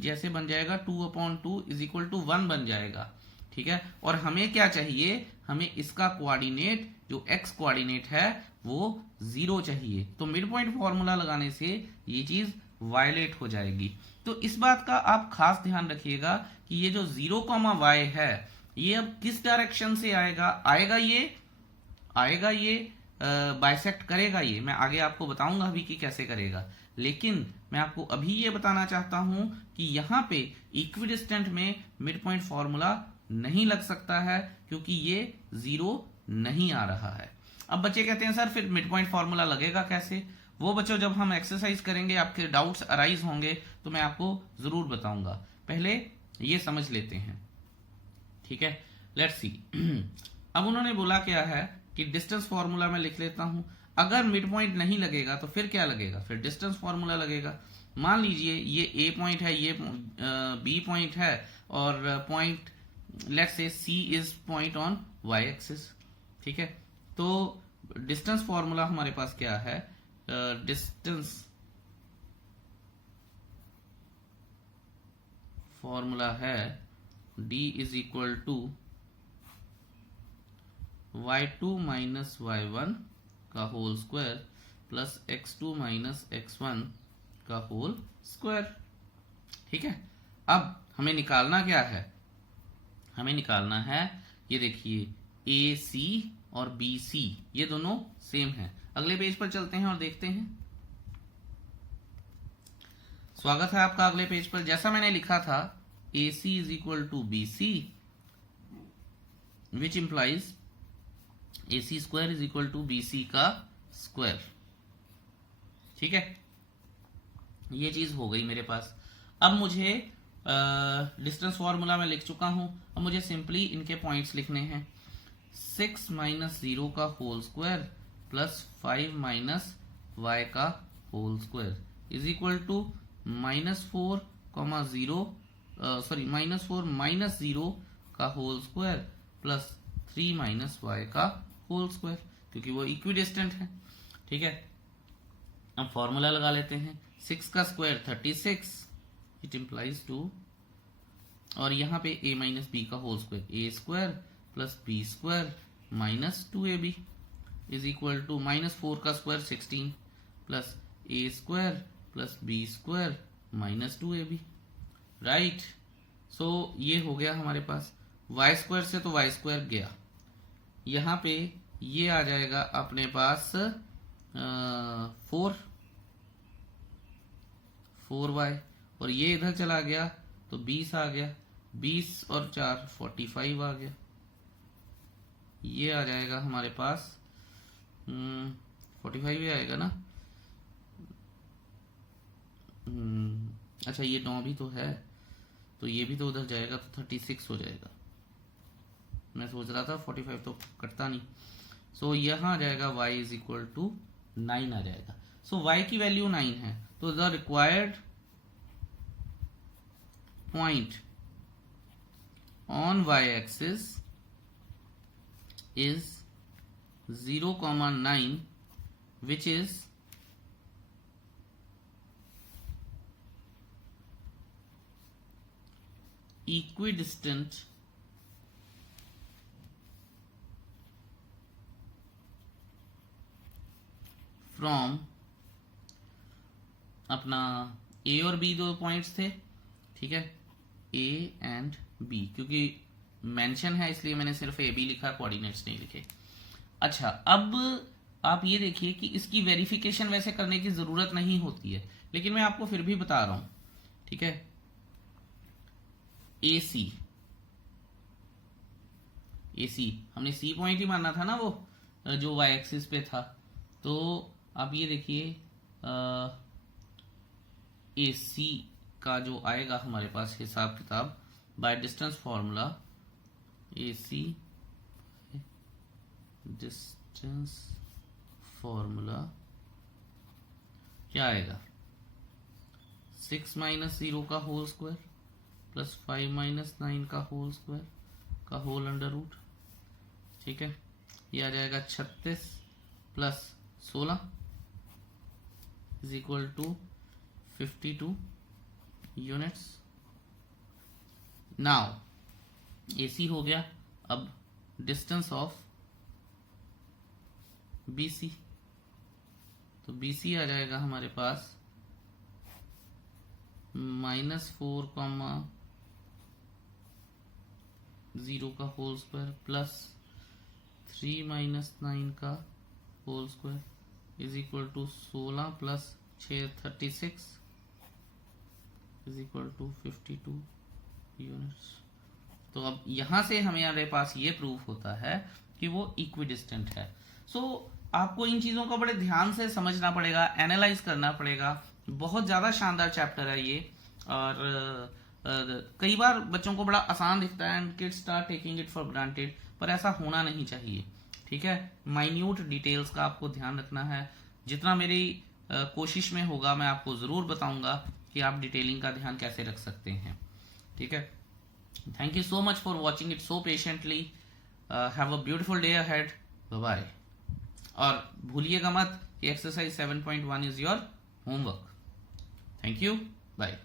जैसे बन जाएगा 2/2 = 1 बन जाएगा। ठीक है, और हमें क्या चाहिए, हमें इसका कोऑर्डिनेट जो x कोऑर्डिनेट है वो 0 चाहिए। तो मिड पॉइंट फॉर्मूला लगाने से ये चीज वायलेट हो जाएगी। तो इस बात का आप खास ध्यान रखिएगा कि ये जो 0, y है ये अब किस डायरेक्शन से आएगा, आएगा ये बाइसेक्ट करेगा। ये मैं आगे आपको बताऊंगा अभी कि कैसे करेगा, लेकिन मैं आपको अभी ये बताना चाहता हूं कि यहाँ पे इक्विडिस्टेंट में मिड पॉइंट फॉर्मूला नहीं लग सकता है क्योंकि ये 0 नहीं आ रहा है। अब बच्चे कहते हैं सर फिर मिड पॉइंट फॉर्मूला लगेगा कैसे? वो बच्चों जब हम एक्सरसाइज करेंगे आपके डाउट्स अराइज होंगे तो मैं आपको जरूर बताऊंगा, पहले ये समझ लेते हैं। ठीक है, लेट्स सी। अब उन्होंने बोला क्या है कि डिस्टेंस फॉर्मूला में लिख लेता हूं। अगर मिड पॉइंट नहीं लगेगा तो फिर क्या लगेगा, फिर डिस्टेंस फॉर्मूला लगेगा। मान लीजिए ये ए पॉइंट है, ये बी पॉइंट है, और point let's say C is point on y axis. ठीक है, तो डिस्टेंस फॉर्मूला हमारे पास क्या है, डिस्टेंस फॉर्मूला है d = y2 - y1 का whole square plus x2 - x1 का होल स्क्वायर। ठीक है, अब हमें निकालना क्या है, हमें निकालना है, ये देखिए AC और BC ये दोनों सेम हैं। अगले पेज पर चलते हैं और देखते हैं। स्वागत है आपका अगले पेज पर। जैसा मैंने लिखा था AC = BC which implies AC² = BC का स्क्वायर। ठीक है, ये चीज हो गई मेरे पास। अब मुझे डिस्टेंस फॉर्मूला में लिख चुका हूं, अब मुझे सिंपली इनके पॉइंट्स लिखने हैं। 6 - 0 का होल स्क्वायर प्लस 5 - y का whole square is equal to -4, 0 का होल स्क्वायर प्लस 3 - y का होल स्क्वायर, क्योंकि वो इक्विडिस्टेंट है। ठीक है, अब फॉर्मूला लगा लेते हैं। 6 का स्क्वायर 36, इट इम्प्लाइज 2, और यहाँ पे a - b का whole square a² plus b² minus 2ab is equal to -4 का square 16 plus a² plus b² minus 2ab। Right, so ये हो गया हमारे पास। y² से तो y² गया, यहाँ पे ये आ जाएगा अपने पास 4y, और ये इधर चला गया तो 20 आ गया, 20 और 4 45 आ गया। ये आ जाएगा हमारे पास 45 ही आएगा ना। अच्छा ये 9 भी तो है, तो ये भी तो उधर जाएगा तो 36 हो जाएगा। मैं सोच रहा था 45 तो कटता नहीं। सो यहाँ आ जाएगा y = 9 आ जाएगा। सो y की वैल्यू 9 है, तो the required point on y axis is 0,9 which is equidistant from अपना A और B दो पॉइंट्स थे। ठीक है, A एंड B, क्योंकि मेंशन है इसलिए मैंने सिर्फ AB लिखा, कोऑर्डिनेट्स नहीं लिखे। अच्छा, अब आप ये देखिए कि इसकी वेरिफिकेशन वैसे करने की जरूरत नहीं होती है, लेकिन मैं आपको फिर भी बता रहा हूं। ठीक है, AC हमने C पॉइंट ही मानना था ना, वो जो y एक्सिस पे था। तो आप ये देखिए AC का जो आएगा हमारे पास हिसाब किताब by distance formula, AC distance formula क्या आएगा, 6 - 0 का होल स्क्वायर प्लस 5 माइनस 9 का होल स्क्वायर का होल अंडर रूट, ठीक है। ये आ जाएगा 36 plus 16 is equal to 52 units. Now AC हो गया। अब डिस्टेंस ऑफ BC, तो BC आ जाएगा हमारे पास -4, 0 का होल स्क्वायर प्लस 3 माइनस 9 का whole square is equal to 16 plus 6 36 is equal to 52 units. तो अब यहां से हमारे पास ये प्रूफ होता है कि वो इक्विडिस्टेंट है। सो आपको इन चीजों को बड़े ध्यान से समझना पड़ेगा, एनालाइज करना पड़ेगा। बहुत ज्यादा शानदार चैप्टर है ये, और कई बार बच्चों को बड़ा आसान दिखता है and kids start taking it for granted, पर ऐसा होना नहीं चाहिए, ठीक है। माइन्यूट डिटेल्स का आपको ध्यान रखना है। जितना मेरी कोशिश में होगा मैं आपको जरूर बताऊंगा कि आप डिटेलिंग का ध्यान कैसे रख सकते हैं, ठीक है। Thank you so much for watching it so patiently. Have a beautiful day ahead. Bye bye. और भूलिएगा मत कि exercise 7.1 is your homework. Thank you, bye.